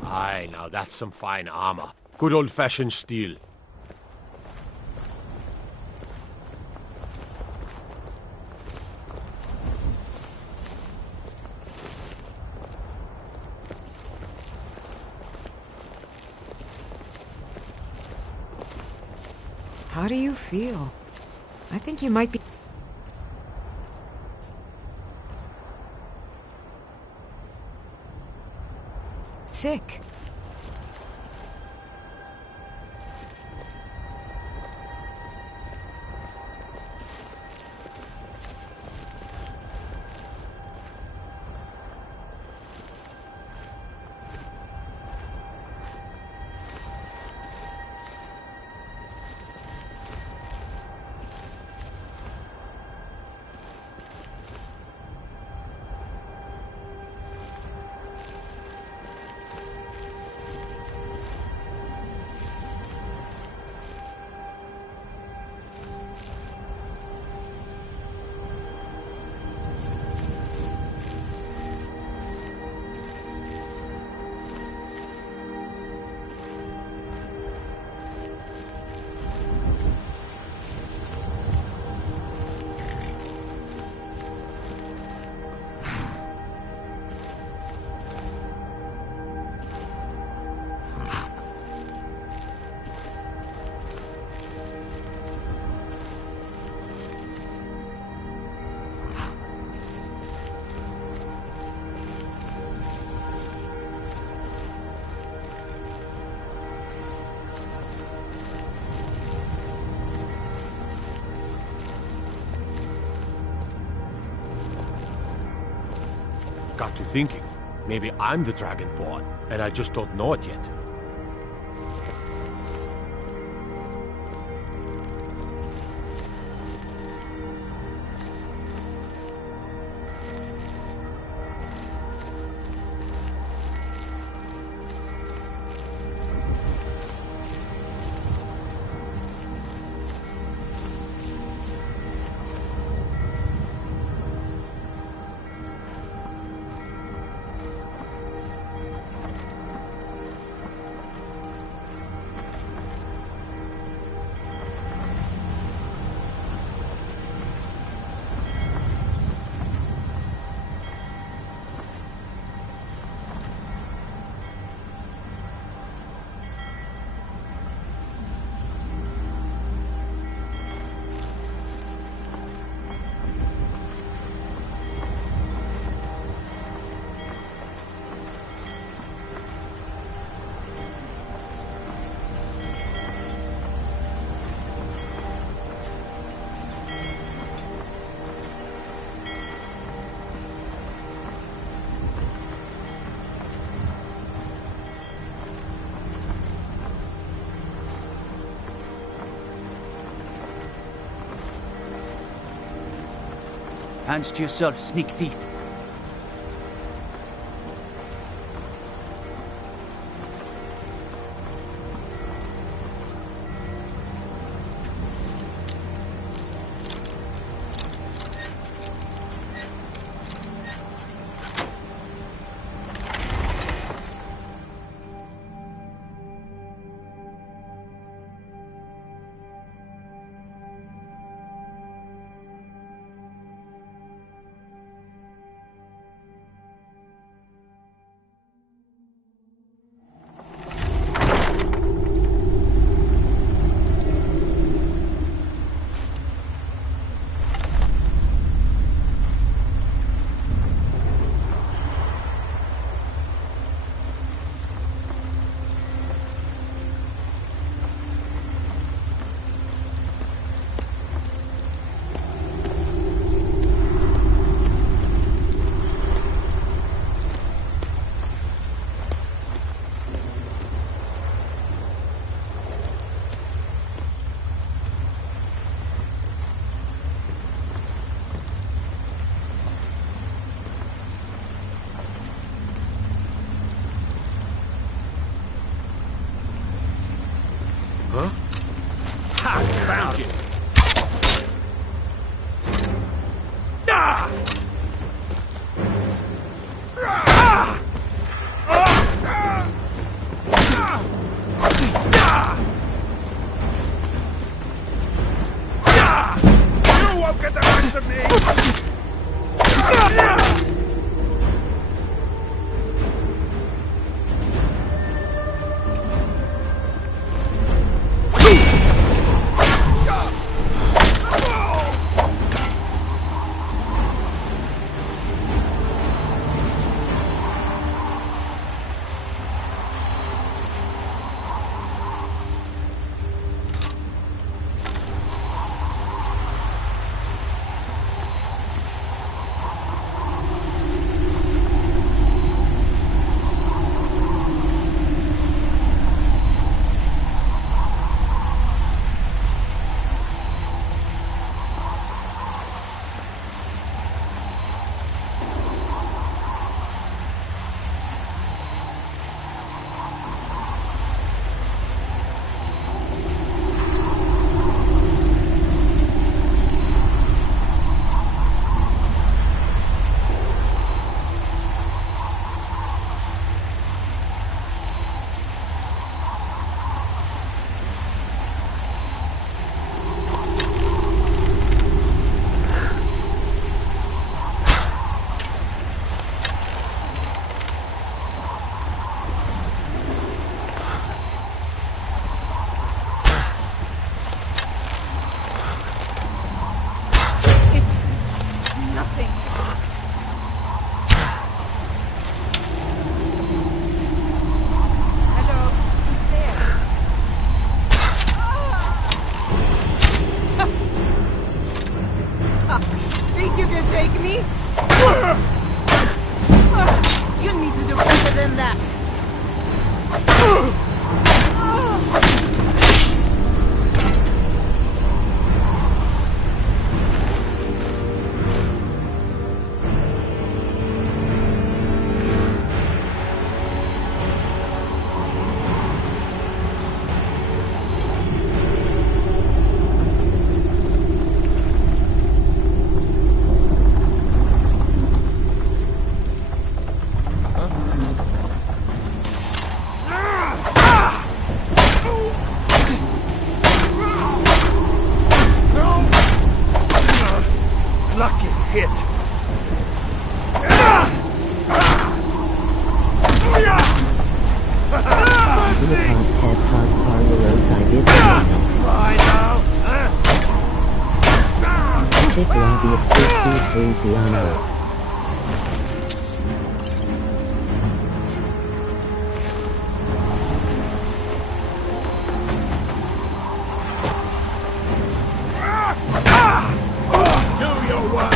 Aye, now that's some fine armor. Good old-fashioned steel. How do you feel? I think you might be... sick. Got to thinking. Maybe I'm the Dragonborn, and I just don't know it yet. Hands to yourself, sneak thief. Huh? Ha! Found you! Ah! You won't get the rest of me! than that. Lucky hit. Do your work.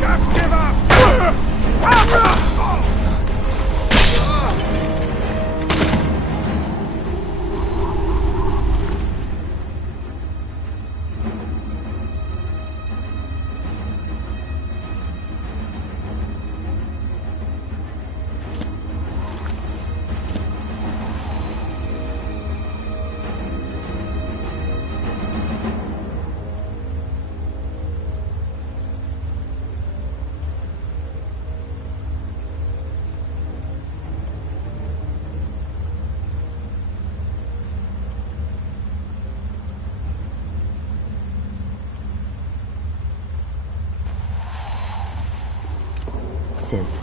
Just give up. Sis.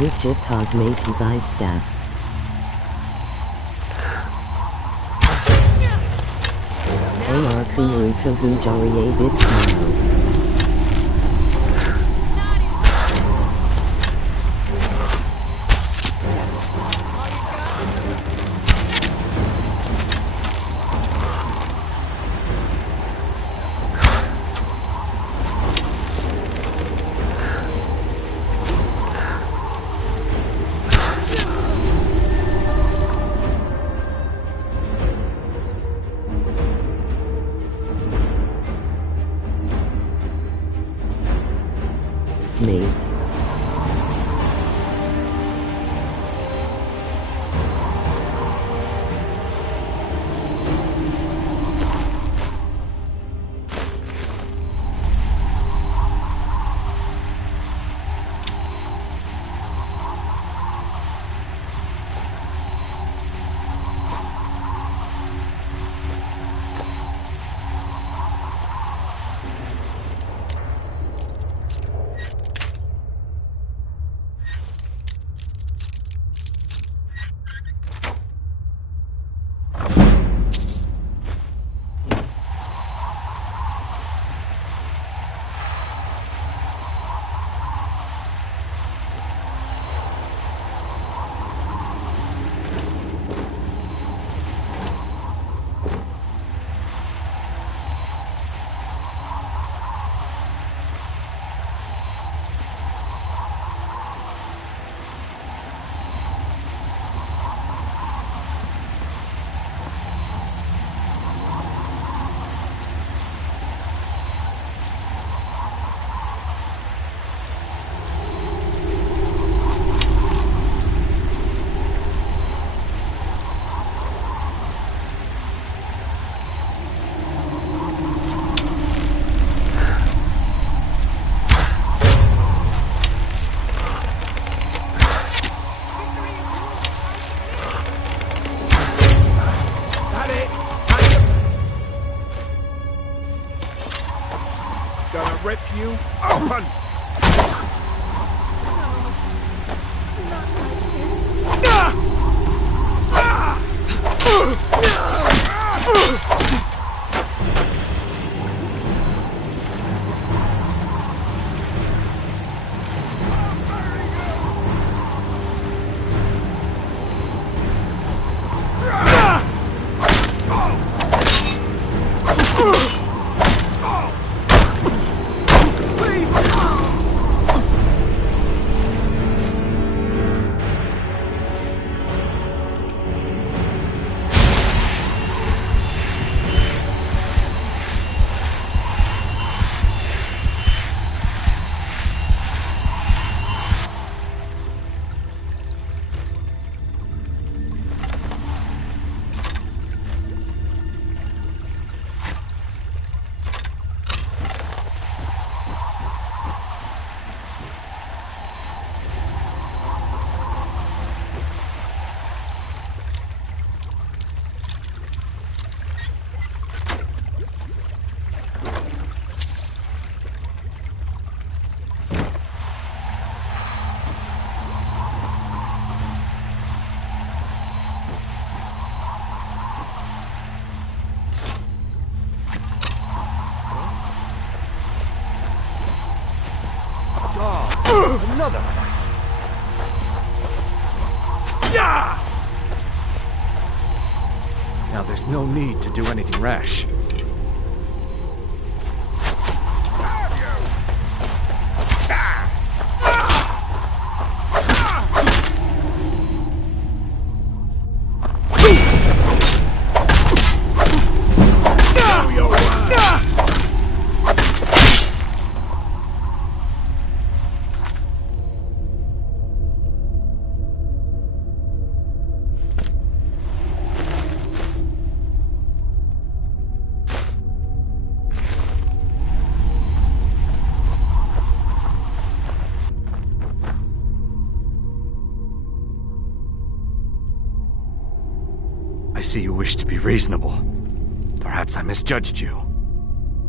Richard Cosmace's ice staffs. AR Kriru to Hujari Bitsmile. Mace. Rip you open! Another fight. Yeah! Now there's no need to do anything rash. I see you wish to be reasonable. Perhaps I misjudged you.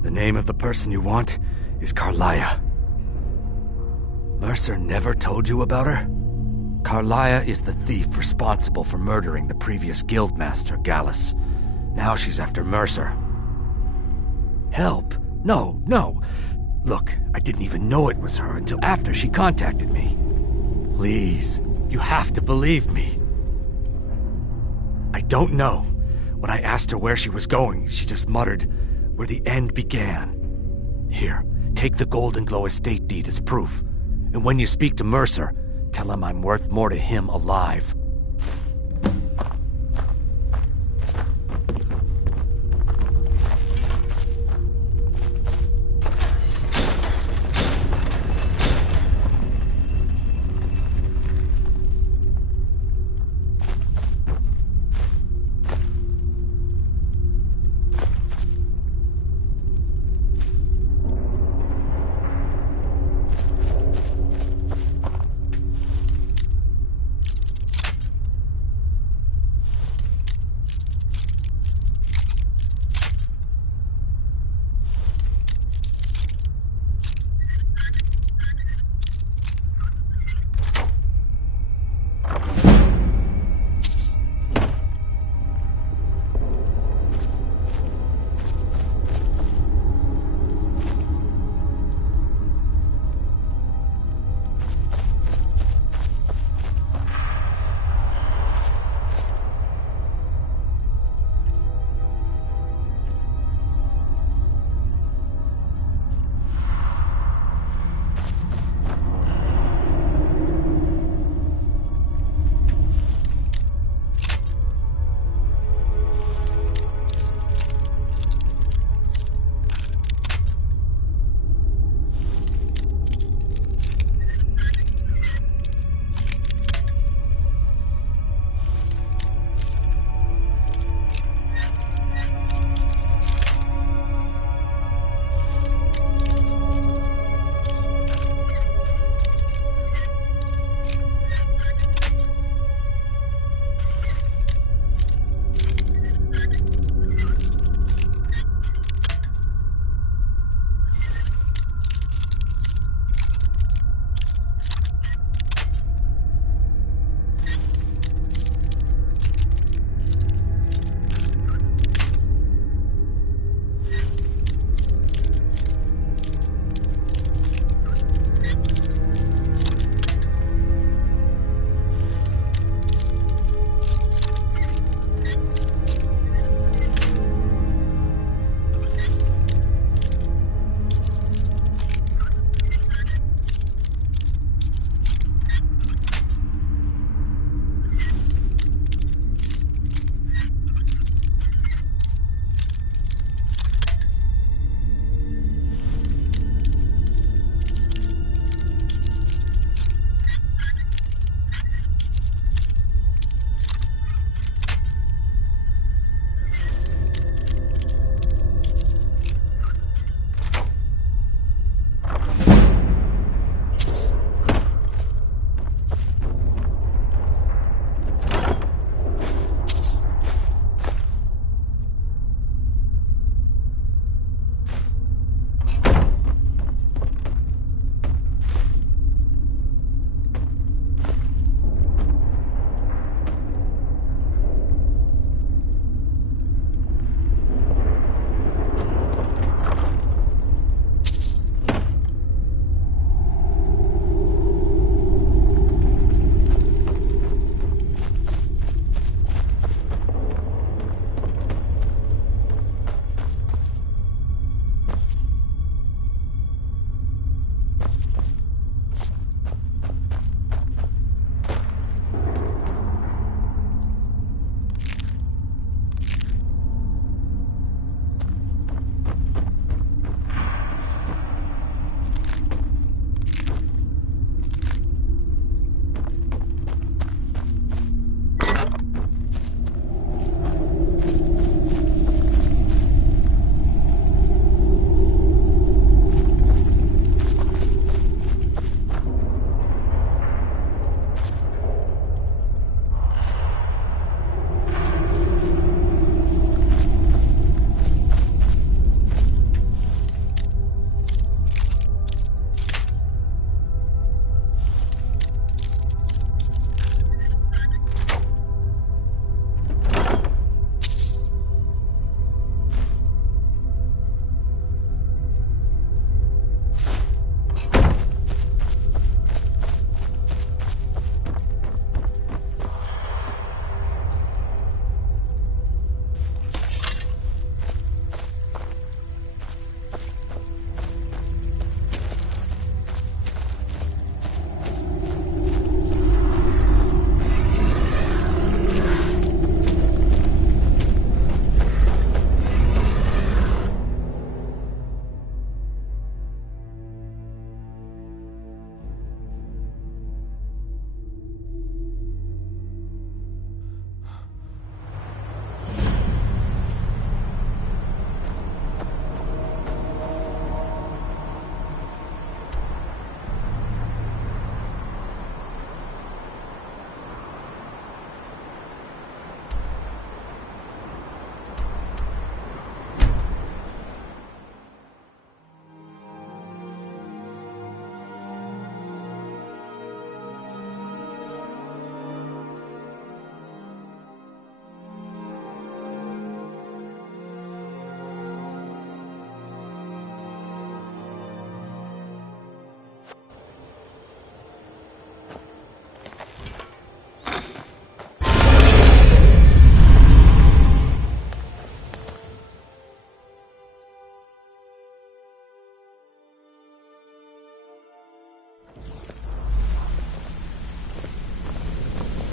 The name of the person you want is Carlia. Mercer never told you about her? Carlia is the thief responsible for murdering the previous guildmaster, Gallus. Now she's after Mercer. Help? No, no. Look, I didn't even know it was her until after she contacted me. Please, you have to believe me. I don't know. When I asked her where she was going, she just muttered, "Where the end began." Here, take the Golden Glow estate deed as proof. And when you speak to Mercer, tell him I'm worth more to him alive.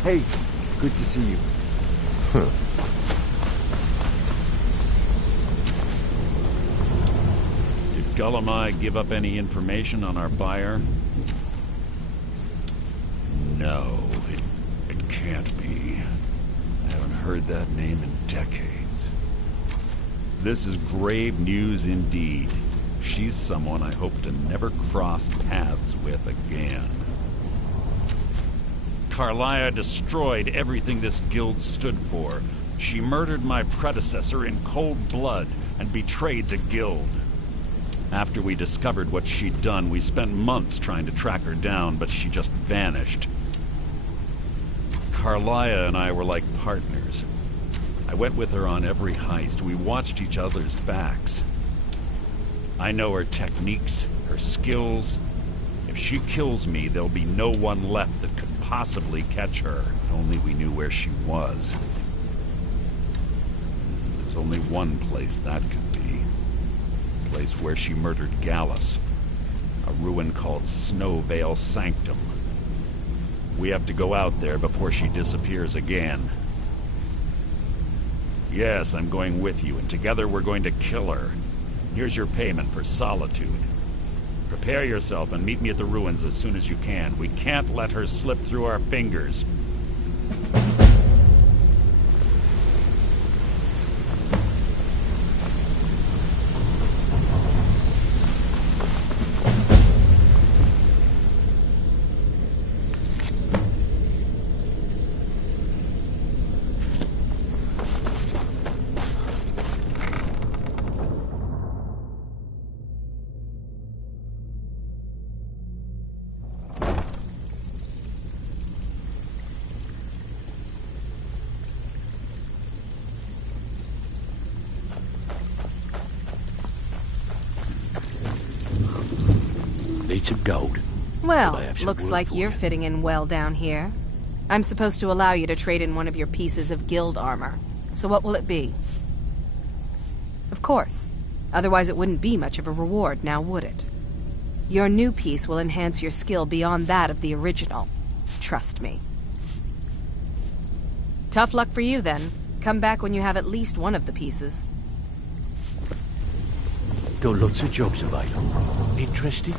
Hey, good to see you. Did Gullamai give up any information on our buyer? No, it can't be. I haven't heard that name in decades. This is grave news indeed. She's someone I hope to never cross paths with again. Carlia destroyed everything this guild stood for. She murdered my predecessor in cold blood and betrayed the guild. After we discovered what she'd done, we spent months trying to track her down, but she just vanished. Carlia and I were like partners. I went with her on every heist. We watched each other's backs. I know her techniques, her skills. If she kills me, there'll be no one left that could possibly catch her. If only we knew where she was. There's only one place that could be. The place where she murdered Gallus. A ruin called Snowvale Sanctum. We have to go out there before she disappears again. Yes, I'm going with you, and together we're going to kill her. Here's your payment for solitude. Prepare yourself and meet me at the ruins as soon as you can. We can't let her slip through our fingers. Need some gold. Well, looks like you're fitting in well down here. I'm supposed to allow you to trade in one of your pieces of guild armor. So what will it be? Of course. Otherwise it wouldn't be much of a reward, now would it? Your new piece will enhance your skill beyond that of the original. Trust me. Tough luck for you, then. Come back when you have at least one of the pieces. Got lots of jobs available. Interested?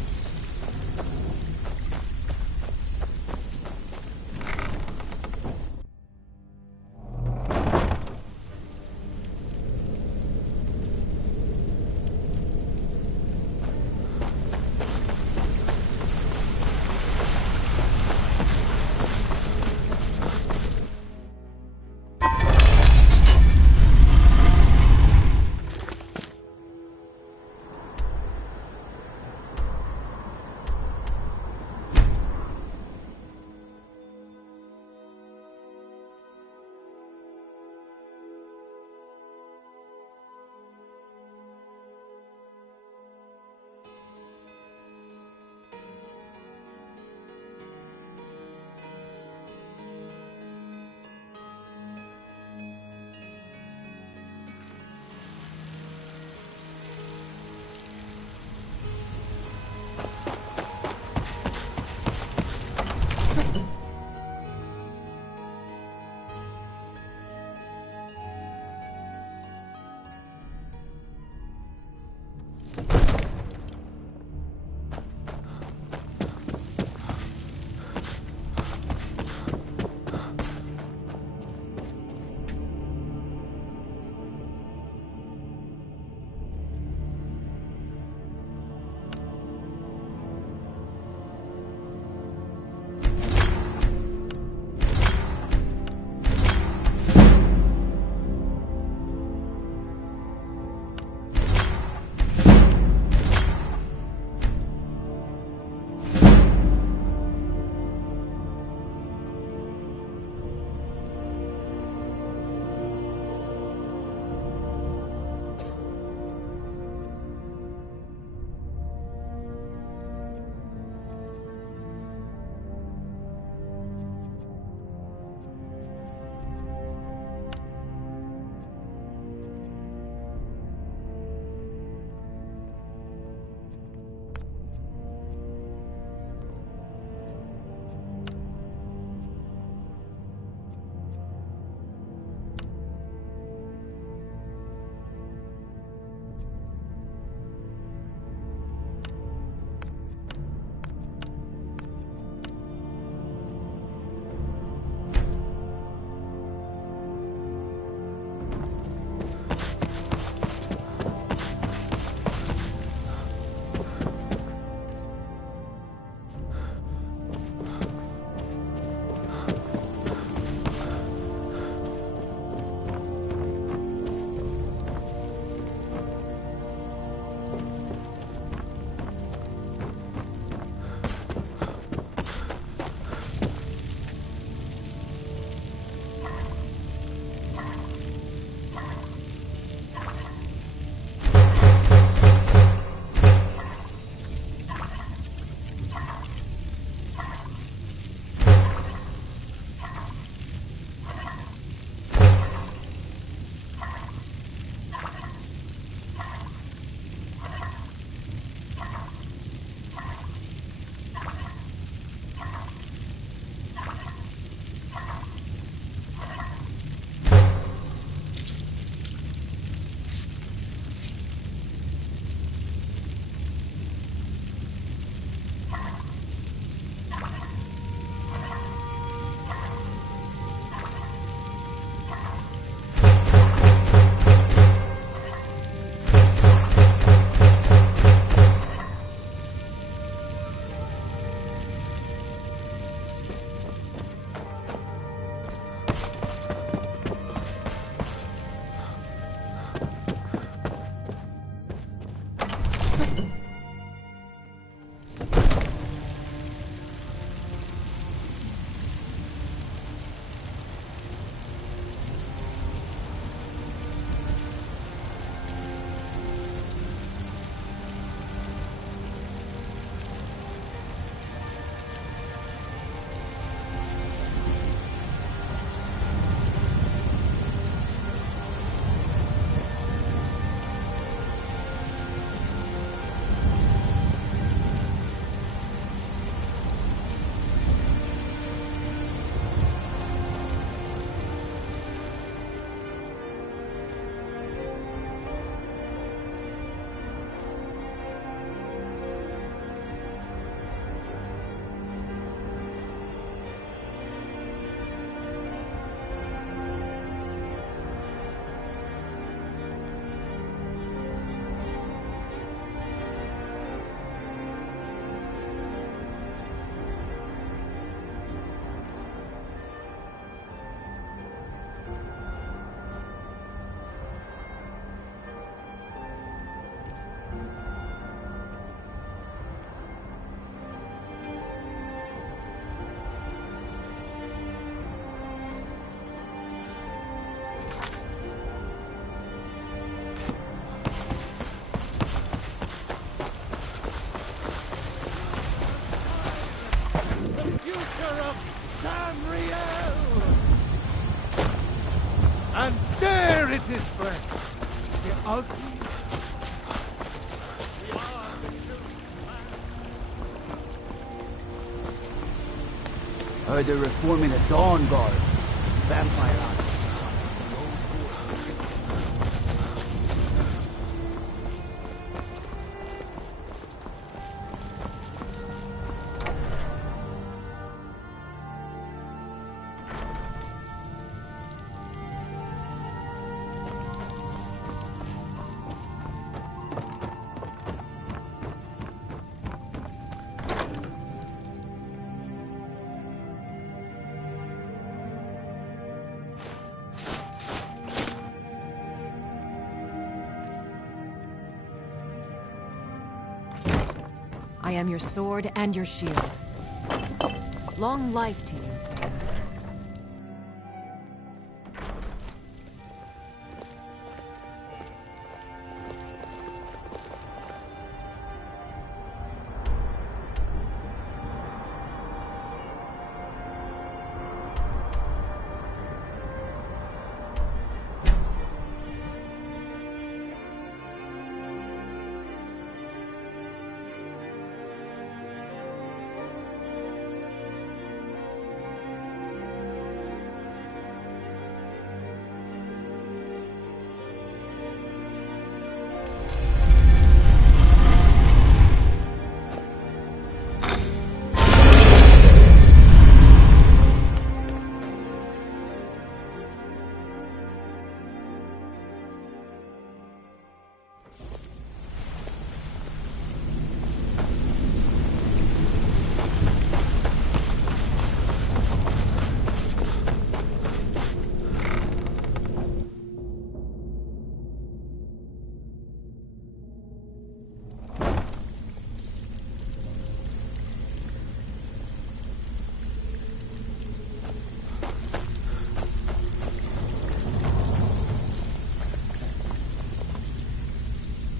this, friend? Get out. Heard they're reforming the Dawn Guard. Vampire army. I am your sword and your shield. Long life to you.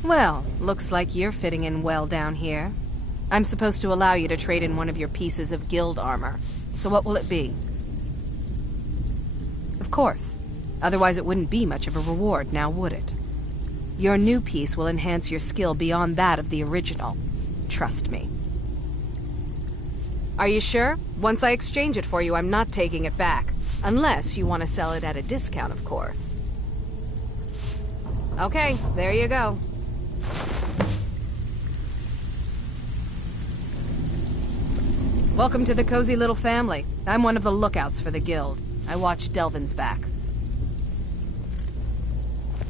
Well, looks like you're fitting in well down here. I'm supposed to allow you to trade in one of your pieces of guild armor. So what will it be? Of course. Otherwise it wouldn't be much of a reward, now would it? Your new piece will enhance your skill beyond that of the original. Trust me. Are you sure? Once I exchange it for you, I'm not taking it back. Unless you want to sell it at a discount, of course. Okay, there you go. Welcome to the cozy little family. I'm one of the lookouts for the guild. I watch Delvin's back.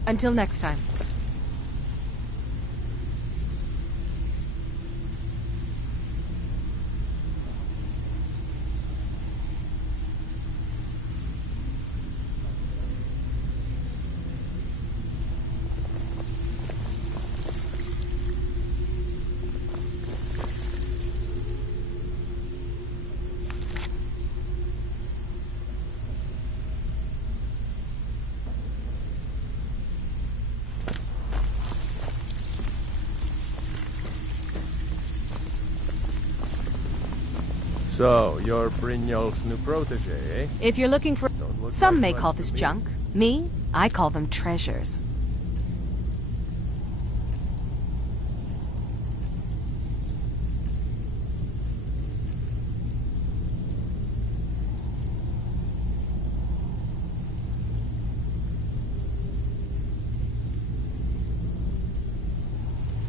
Until next time. So, you're Brynjolf's new protege, eh? If you're looking for... Some may call this junk. Me, I call them treasures.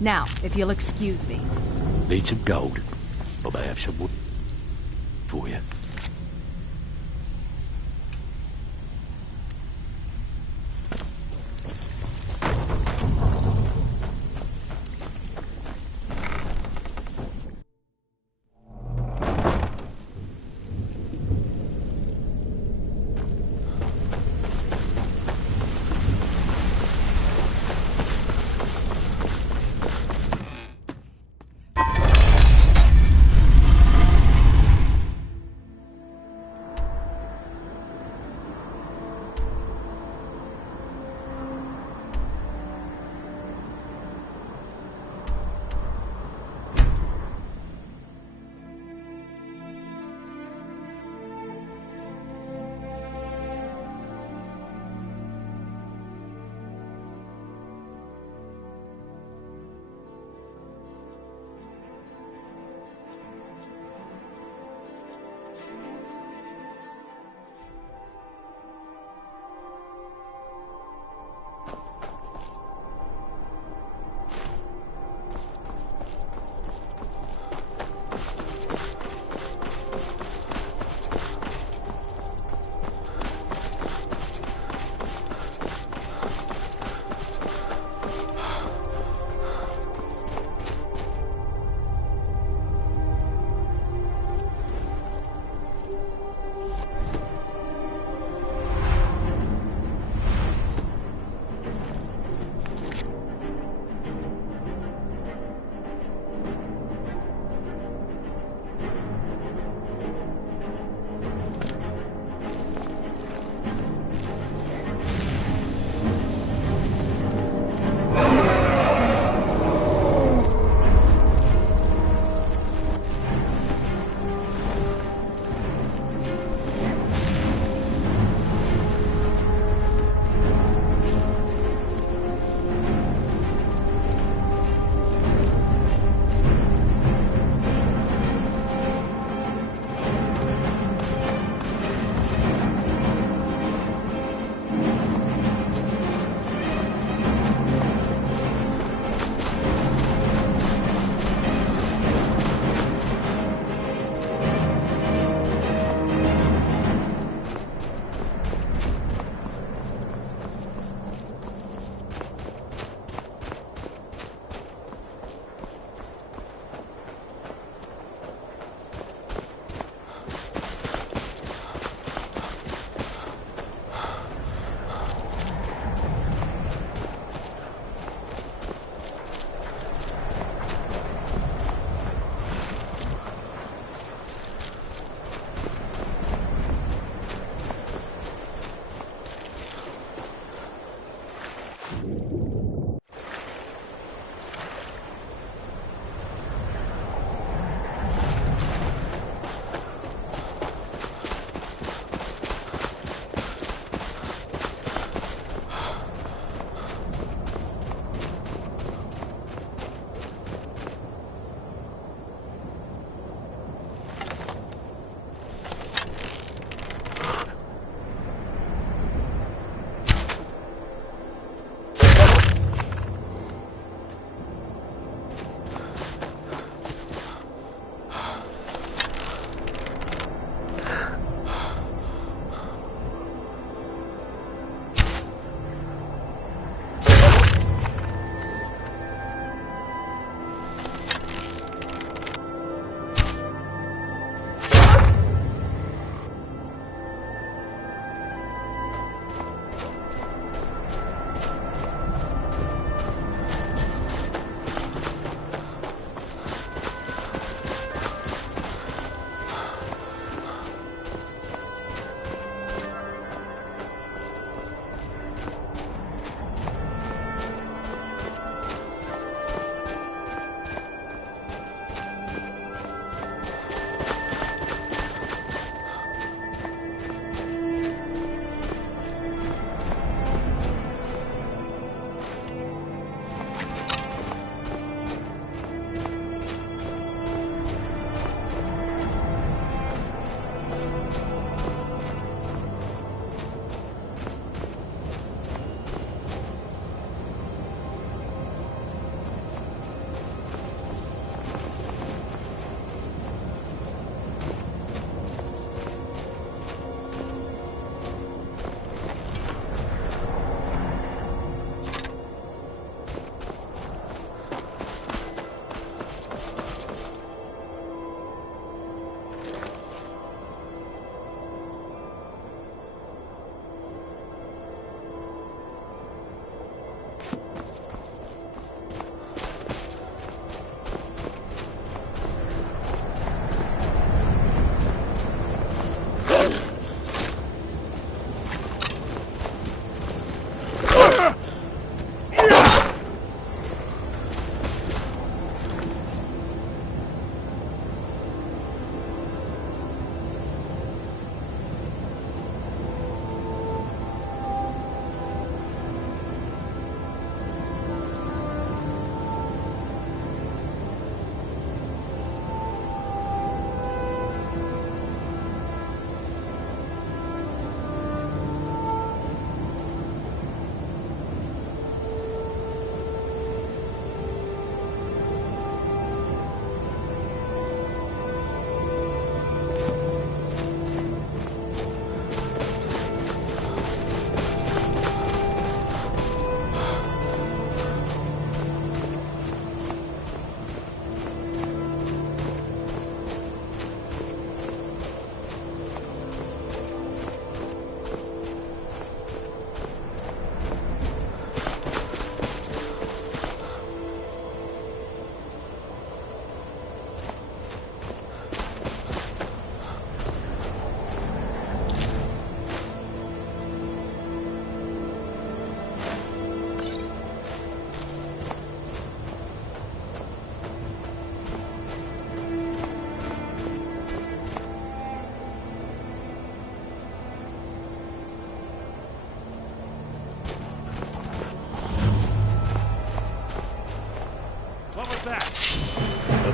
Now, if you'll excuse me. Need some gold, or perhaps some wood for you.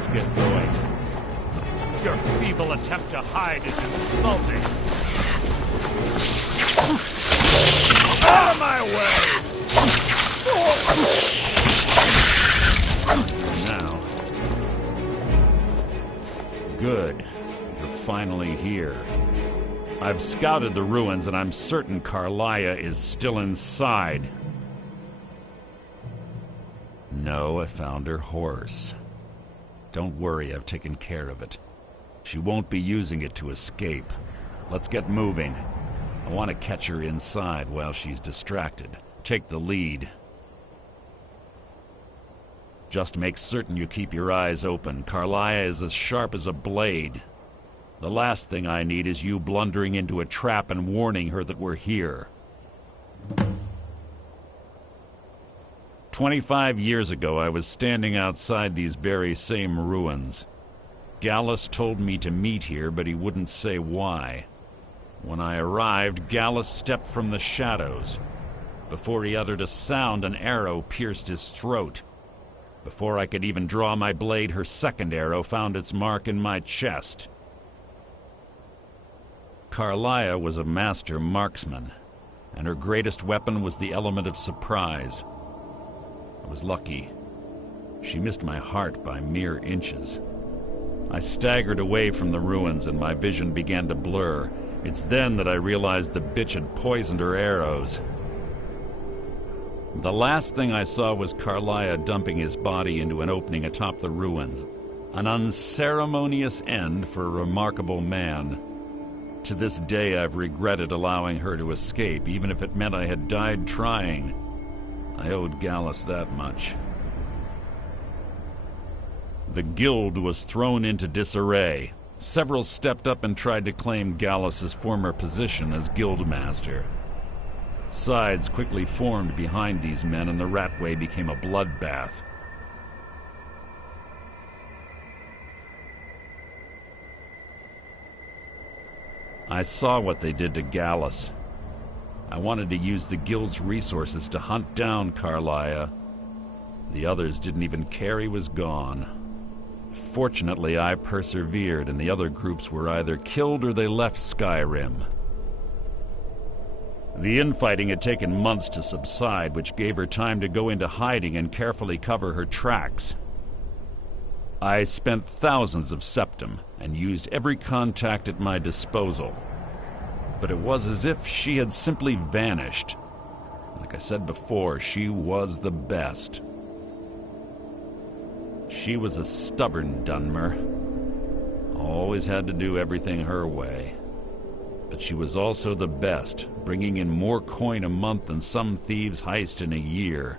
Let's get going. Your feeble attempt to hide is insulting. Out of my way! Now. Good. You're finally here. I've scouted the ruins, and I'm certain Carlia is still inside. No, I found her horse. Don't worry, I've taken care of it. She won't be using it to escape. Let's get moving. I want to catch her inside while she's distracted. Take the lead. Just make certain you keep your eyes open. Carlia is as sharp as a blade. The last thing I need is you blundering into a trap and warning her that we're here. 25 years ago, I was standing outside these very same ruins. Gallus told me to meet here, but he wouldn't say why. When I arrived, Gallus stepped from the shadows. Before he uttered a sound, an arrow pierced his throat. Before I could even draw my blade, her second arrow found its mark in my chest. Carlia was a master marksman, and her greatest weapon was the element of surprise. I was lucky. She missed my heart by mere inches. I staggered away from the ruins, and my vision began to blur. It's then that I realized the bitch had poisoned her arrows. The last thing I saw was Carlia dumping his body into an opening atop the ruins. An unceremonious end for a remarkable man. To this day, I've regretted allowing her to escape, even if it meant I had died trying. I owed Gallus that much. The guild was thrown into disarray. Several stepped up and tried to claim Gallus's former position as guildmaster. Sides quickly formed behind these men, and the Ratway became a bloodbath. I saw what they did to Gallus. I wanted to use the guild's resources to hunt down Carlia. The others didn't even care he was gone. Fortunately, I persevered, and the other groups were either killed or they left Skyrim. The infighting had taken months to subside, which gave her time to go into hiding and carefully cover her tracks. I spent thousands of septum and used every contact at my disposal. But it was as if she had simply vanished. Like I said before, she was the best. She was a stubborn Dunmer. Always had to do everything her way. But she was also the best, bringing in more coin a month than some thieves heist in a year.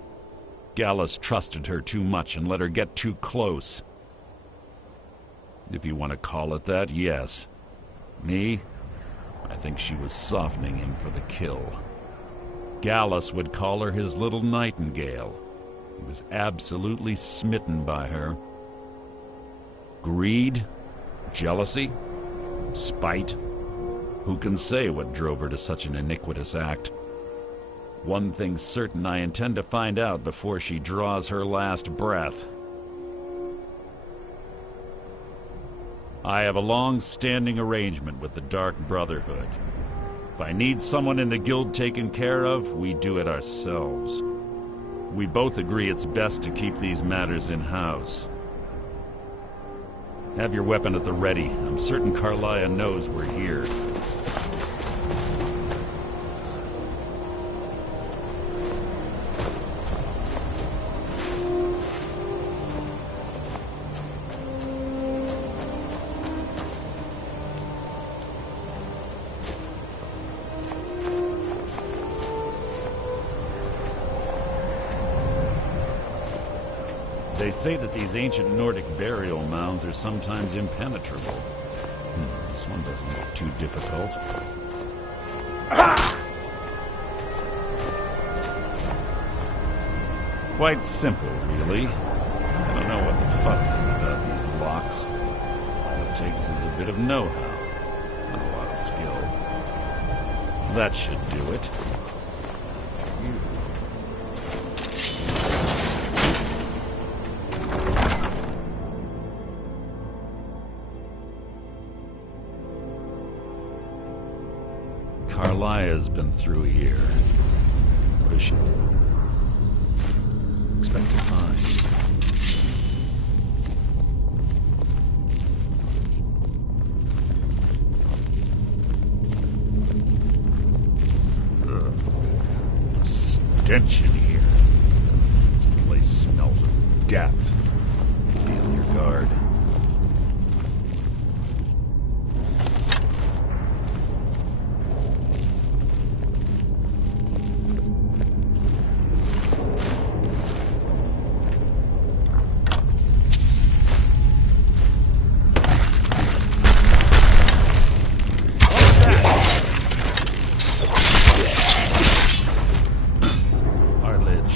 Gallus trusted her too much and let her get too close. If you want to call it that, yes. Me? I think she was softening him for the kill. Gallus would call her his little nightingale. He was absolutely smitten by her. Greed? Jealousy? Spite? Who can say what drove her to such an iniquitous act? One thing's certain, I intend to find out before she draws her last breath. I have a long-standing arrangement with the Dark Brotherhood. If I need someone in the guild taken care of, we do it ourselves. We both agree it's best to keep these matters in-house. Have your weapon at the ready. I'm certain Carlia knows we're here. They say that these ancient Nordic burial mounds are sometimes impenetrable. This one doesn't look too difficult. Quite simple, really. I don't know what the fuss is about these locks. All it takes is a bit of know-how, and a lot of skill. That should do it. Carlia's been through here. What does she expect to find? Stench in here. This place smells of death. Be on your guard.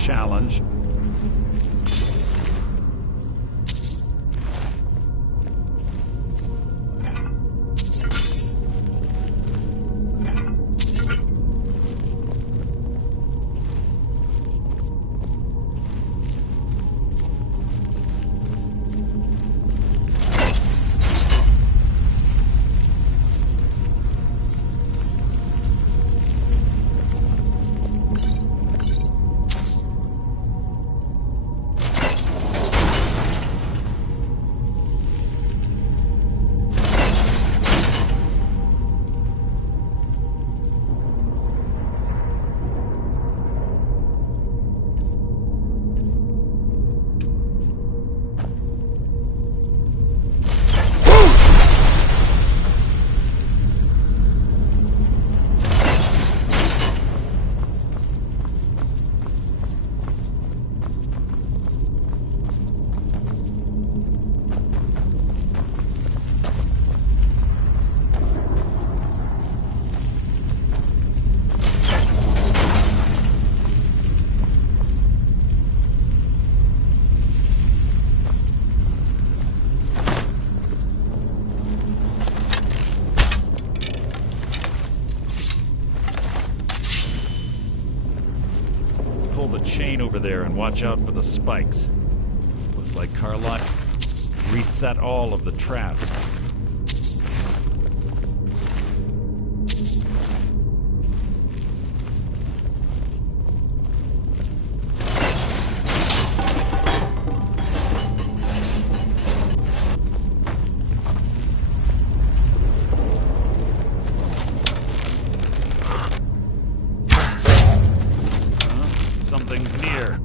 Challenge. The chain over there and watch out for the spikes. Looks like Carlisle reset all of the traps. Something's near.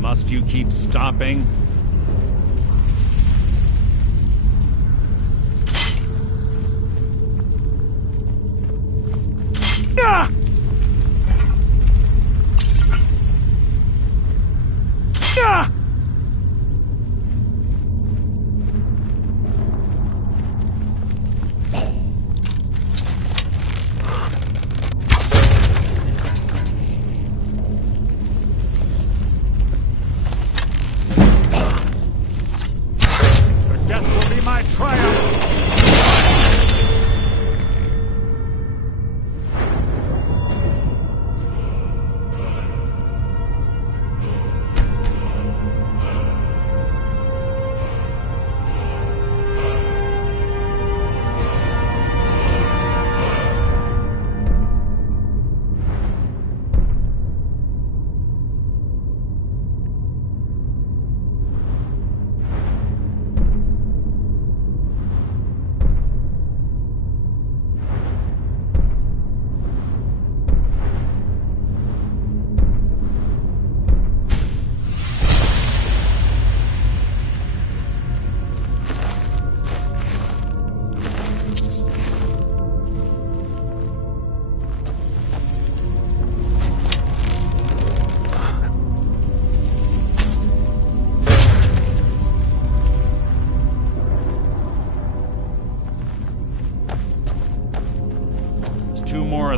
Must you keep stopping? Ah! Ah! My triumph!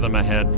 of them ahead.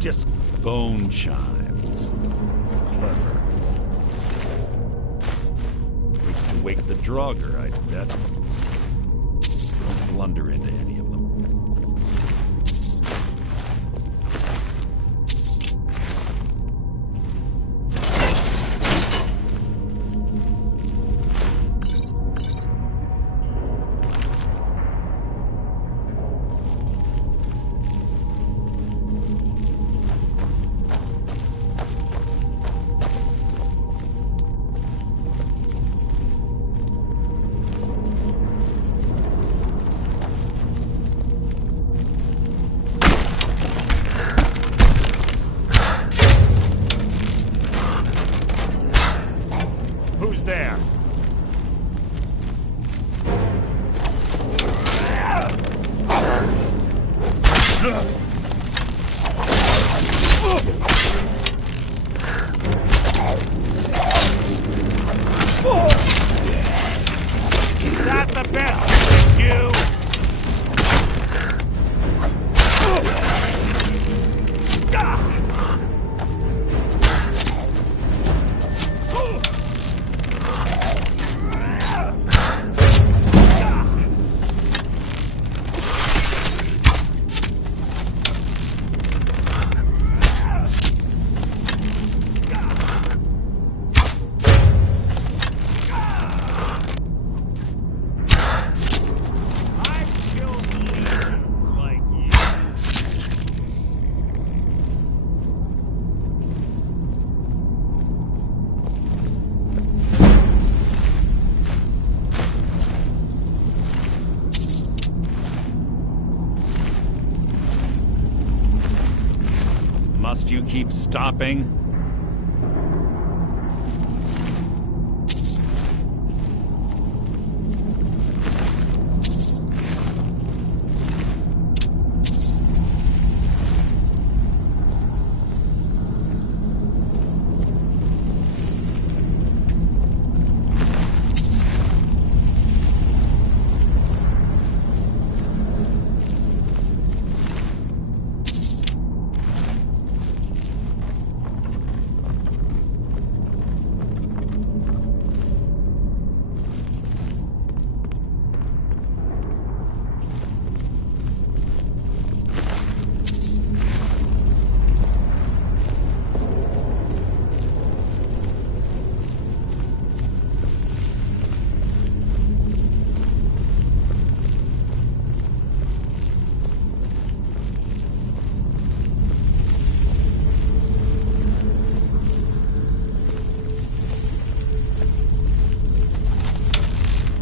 Just bone chimes. Clever. We can wake the Draugr, I bet. Don't blunder into any of them. Who's there? Is that the best you? Must you keep stopping?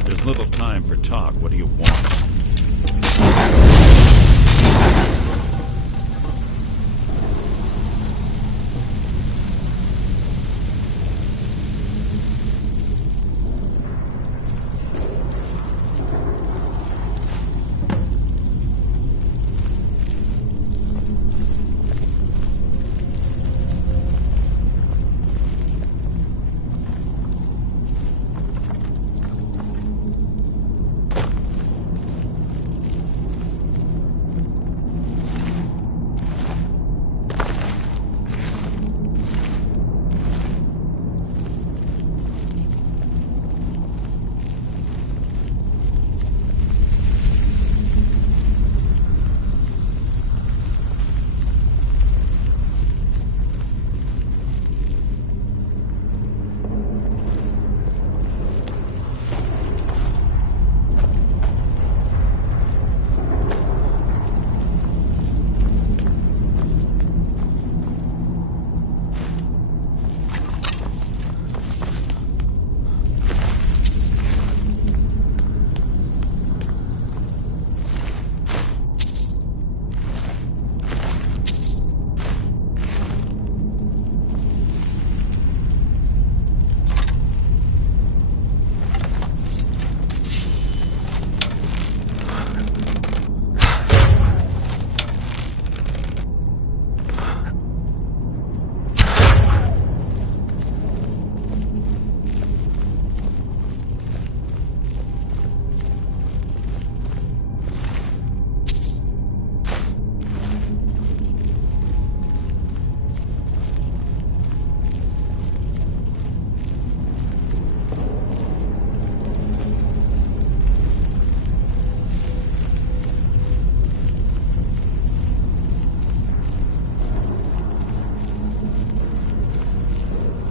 There's little time for talk. What do you want?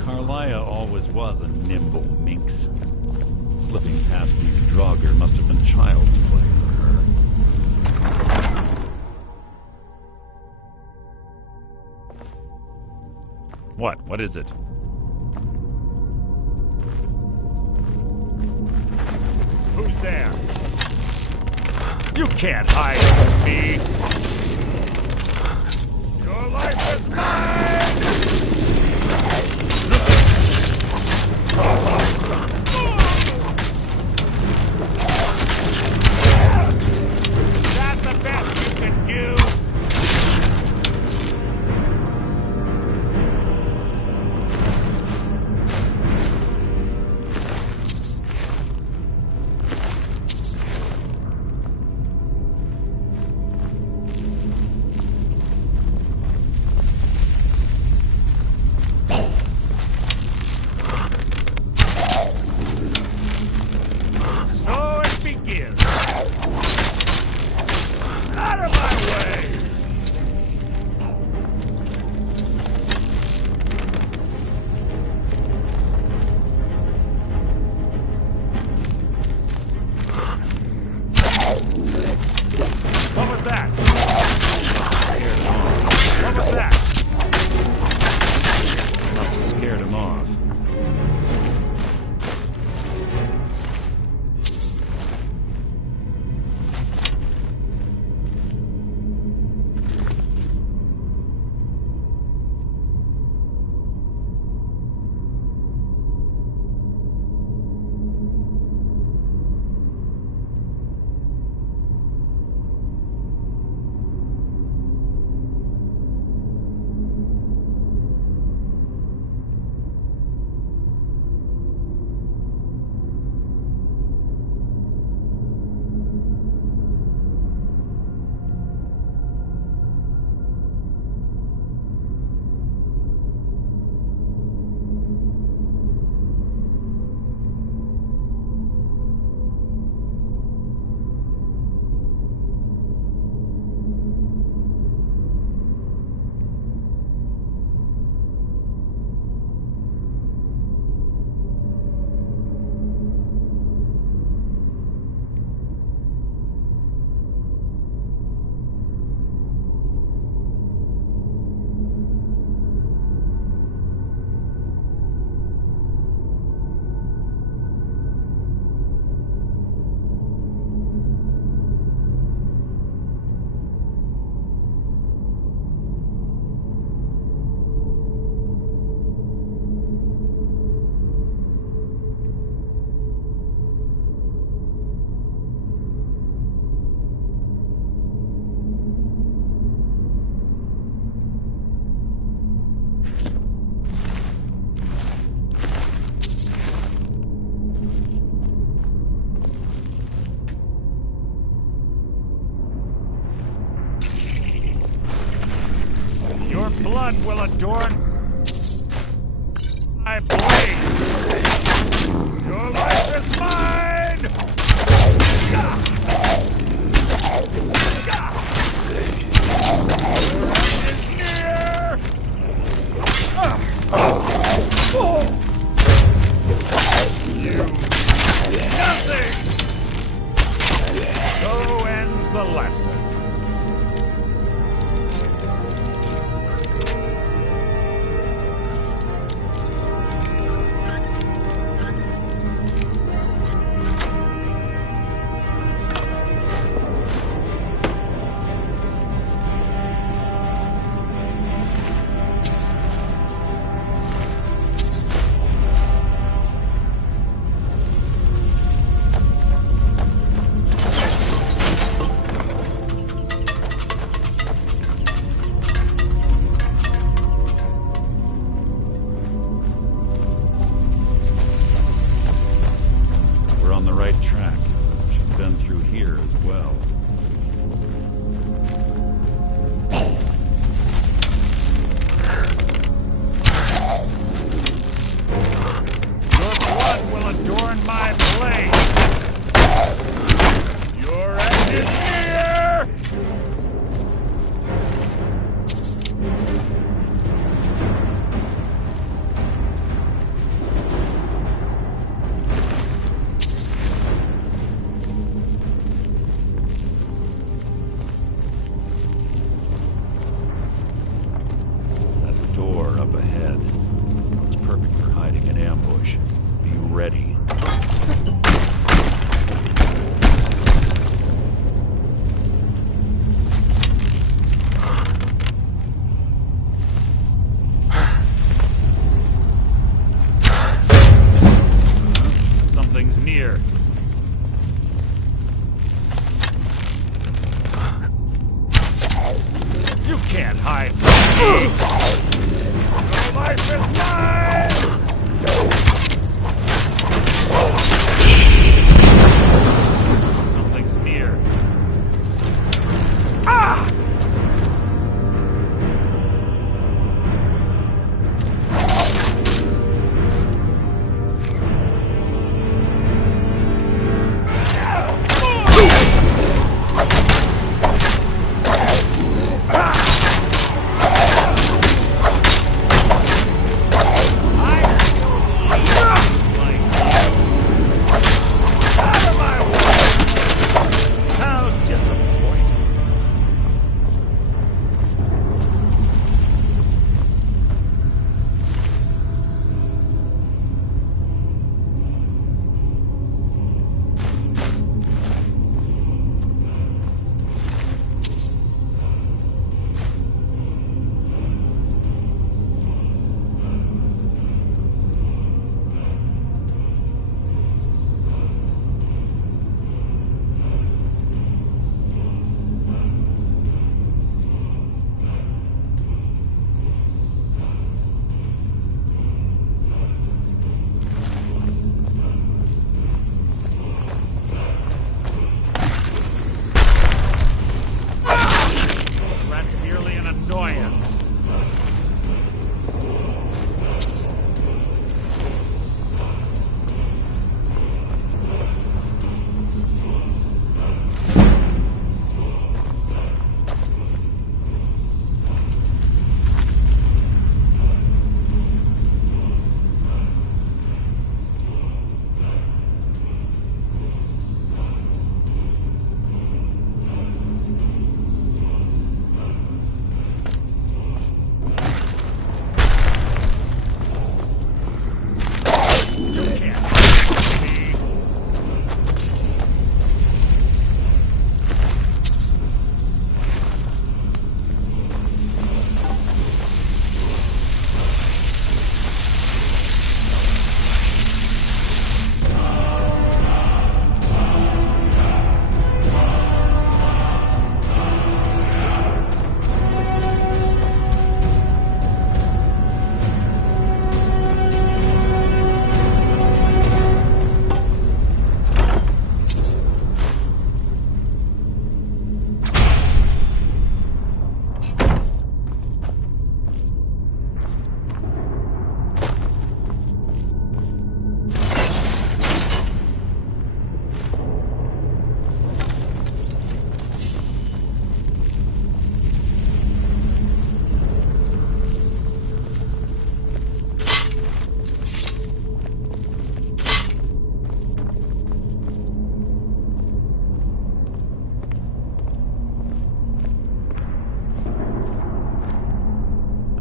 Carlia always was a nimble minx. Slipping past these Draugr must have been child's play for her. What? What is it? Who's there? You can't hide from me! Your life is mine! That's the best you can do! blood will adorn my blade. Your life is mine! Nothing! So ends the lesson.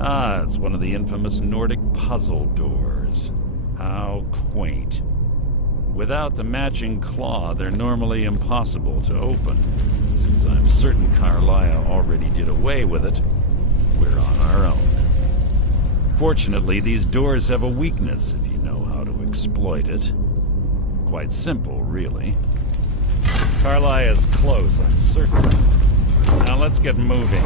Ah, it's one of the infamous Nordic puzzle doors. How quaint. Without the matching claw, they're normally impossible to open. Since I'm certain Carlia already did away with it, we're on our own. Fortunately, these doors have a weakness if you know how to exploit it. Quite simple, really. Carlia is close, I'm certain. Now let's get moving.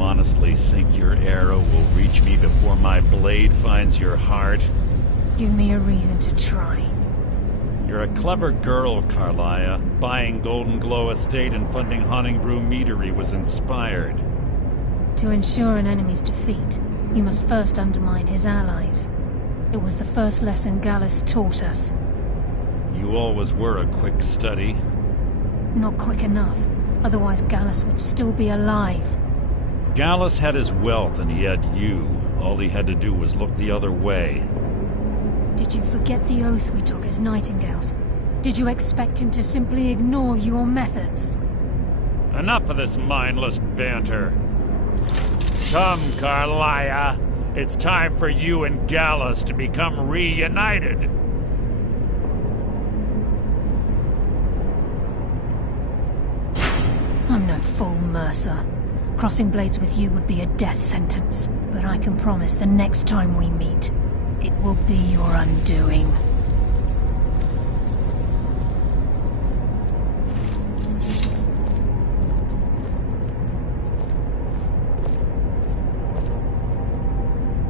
Honestly think your arrow will reach me before my blade finds your heart? Give me a reason to try. You're a clever girl, Carlia. Buying Golden Glow Estate and funding Honningbrew Meadery was inspired. To ensure an enemy's defeat, you must first undermine his allies. It was the first lesson Gallus taught us. You always were a quick study. Not quick enough. Otherwise Gallus would still be alive. Gallus had his wealth and he had you. All he had to do was look the other way. Did you forget the oath we took as Nightingales? Did you expect him to simply ignore your methods? Enough of this mindless banter. Come, Carlia. It's time for you and Gallus to become reunited. I'm no fool, Mercer. Crossing blades with you would be a death sentence, but I can promise the next time we meet, it will be your undoing.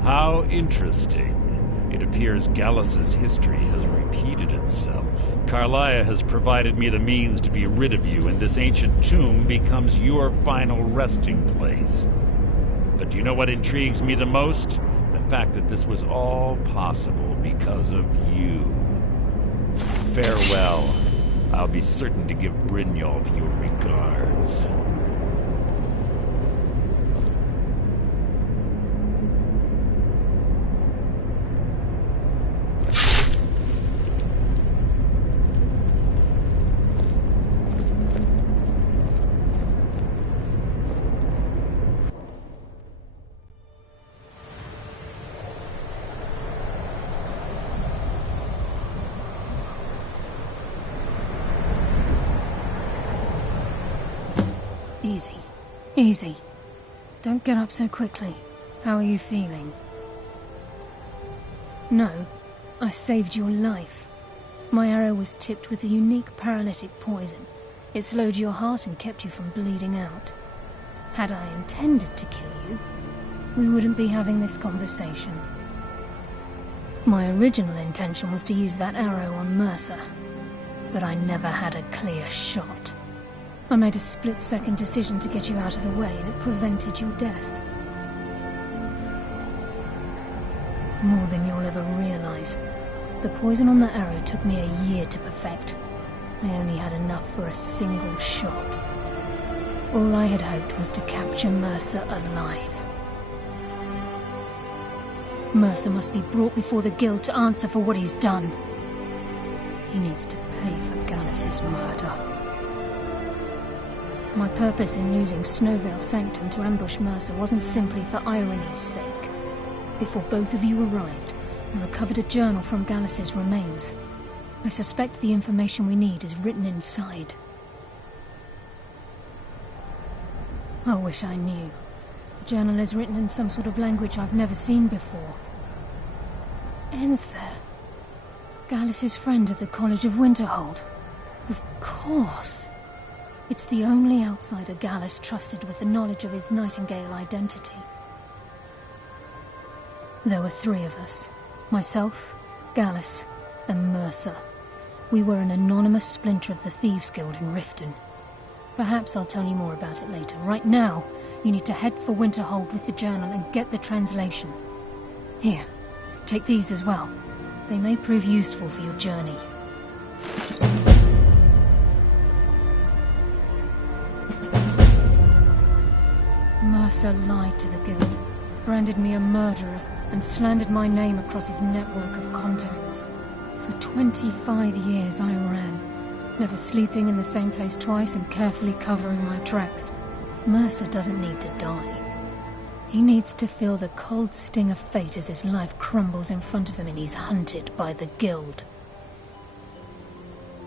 How interesting. It appears Gallus's history has repeated itself. Carlia has provided me the means to be rid of you, and this ancient tomb becomes your final resting place. But do you know what intrigues me the most? The fact that this was all possible because of you. Farewell. I'll be certain to give Brynjolf your regards. Easy. Easy. Don't get up so quickly. How are you feeling? No, I saved your life. My arrow was tipped with a unique paralytic poison. It slowed your heart and kept you from bleeding out. Had I intended to kill you, we wouldn't be having this conversation. My original intention was to use that arrow on Mercer, but I never had a clear shot. I made a split-second decision to get you out of the way, and it prevented your death. More than you'll ever realize. The poison on that arrow took me a year to perfect. I only had enough for a single shot. All I had hoped was to capture Mercer alive. Mercer must be brought before the Guild to answer for what he's done. He needs to pay for Gallus's murder. My purpose in using Snowvale Sanctum to ambush Mercer wasn't simply for irony's sake. Before both of you arrived, I recovered a journal from Gallus's remains. I suspect the information we need is written inside. I wish I knew. The journal is written in some sort of language I've never seen before. Enther. Gallus's friend at the College of Winterhold. Of course. It's the only outsider Gallus trusted with the knowledge of his Nightingale identity. There were 3 of us. Myself, Gallus, and Mercer. We were an anonymous splinter of the Thieves Guild in Riften. Perhaps I'll tell you more about it later. Right now, you need to head for Winterhold with the journal and get the translation. Here, take these as well. They may prove useful for your journey. Mercer lied to the Guild, branded me a murderer, and slandered my name across his network of contacts. For 25 years I ran, never sleeping in the same place twice and carefully covering my tracks. Mercer doesn't need to die. He needs to feel the cold sting of fate as his life crumbles in front of him and he's hunted by the Guild.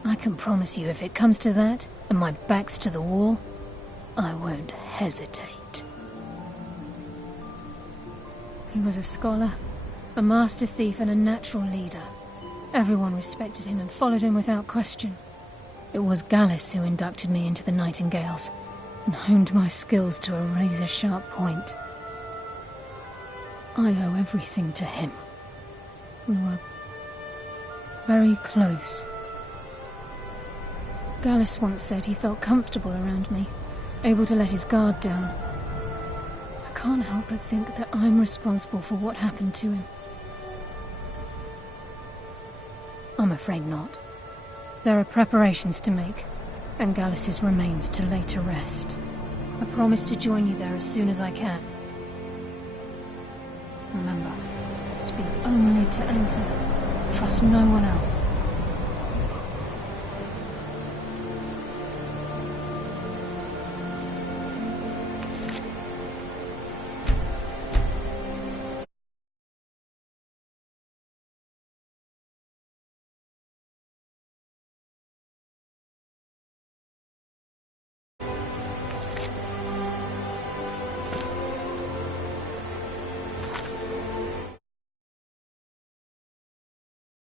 I can promise you, if it comes to that, and my back's to the wall, I won't hesitate. He was a scholar, a master thief, and a natural leader. Everyone respected him and followed him without question. It was Gallus who inducted me into the Nightingales, and honed my skills to a razor-sharp point. I owe everything to him. We were very close. Gallus once said he felt comfortable around me, able to let his guard down. I can't help but think that I'm responsible for what happened to him. I'm afraid not. There are preparations to make, and Gallus's remains to lay to rest. I promise to join you there as soon as I can. Remember, speak only to Anthem. Trust no one else.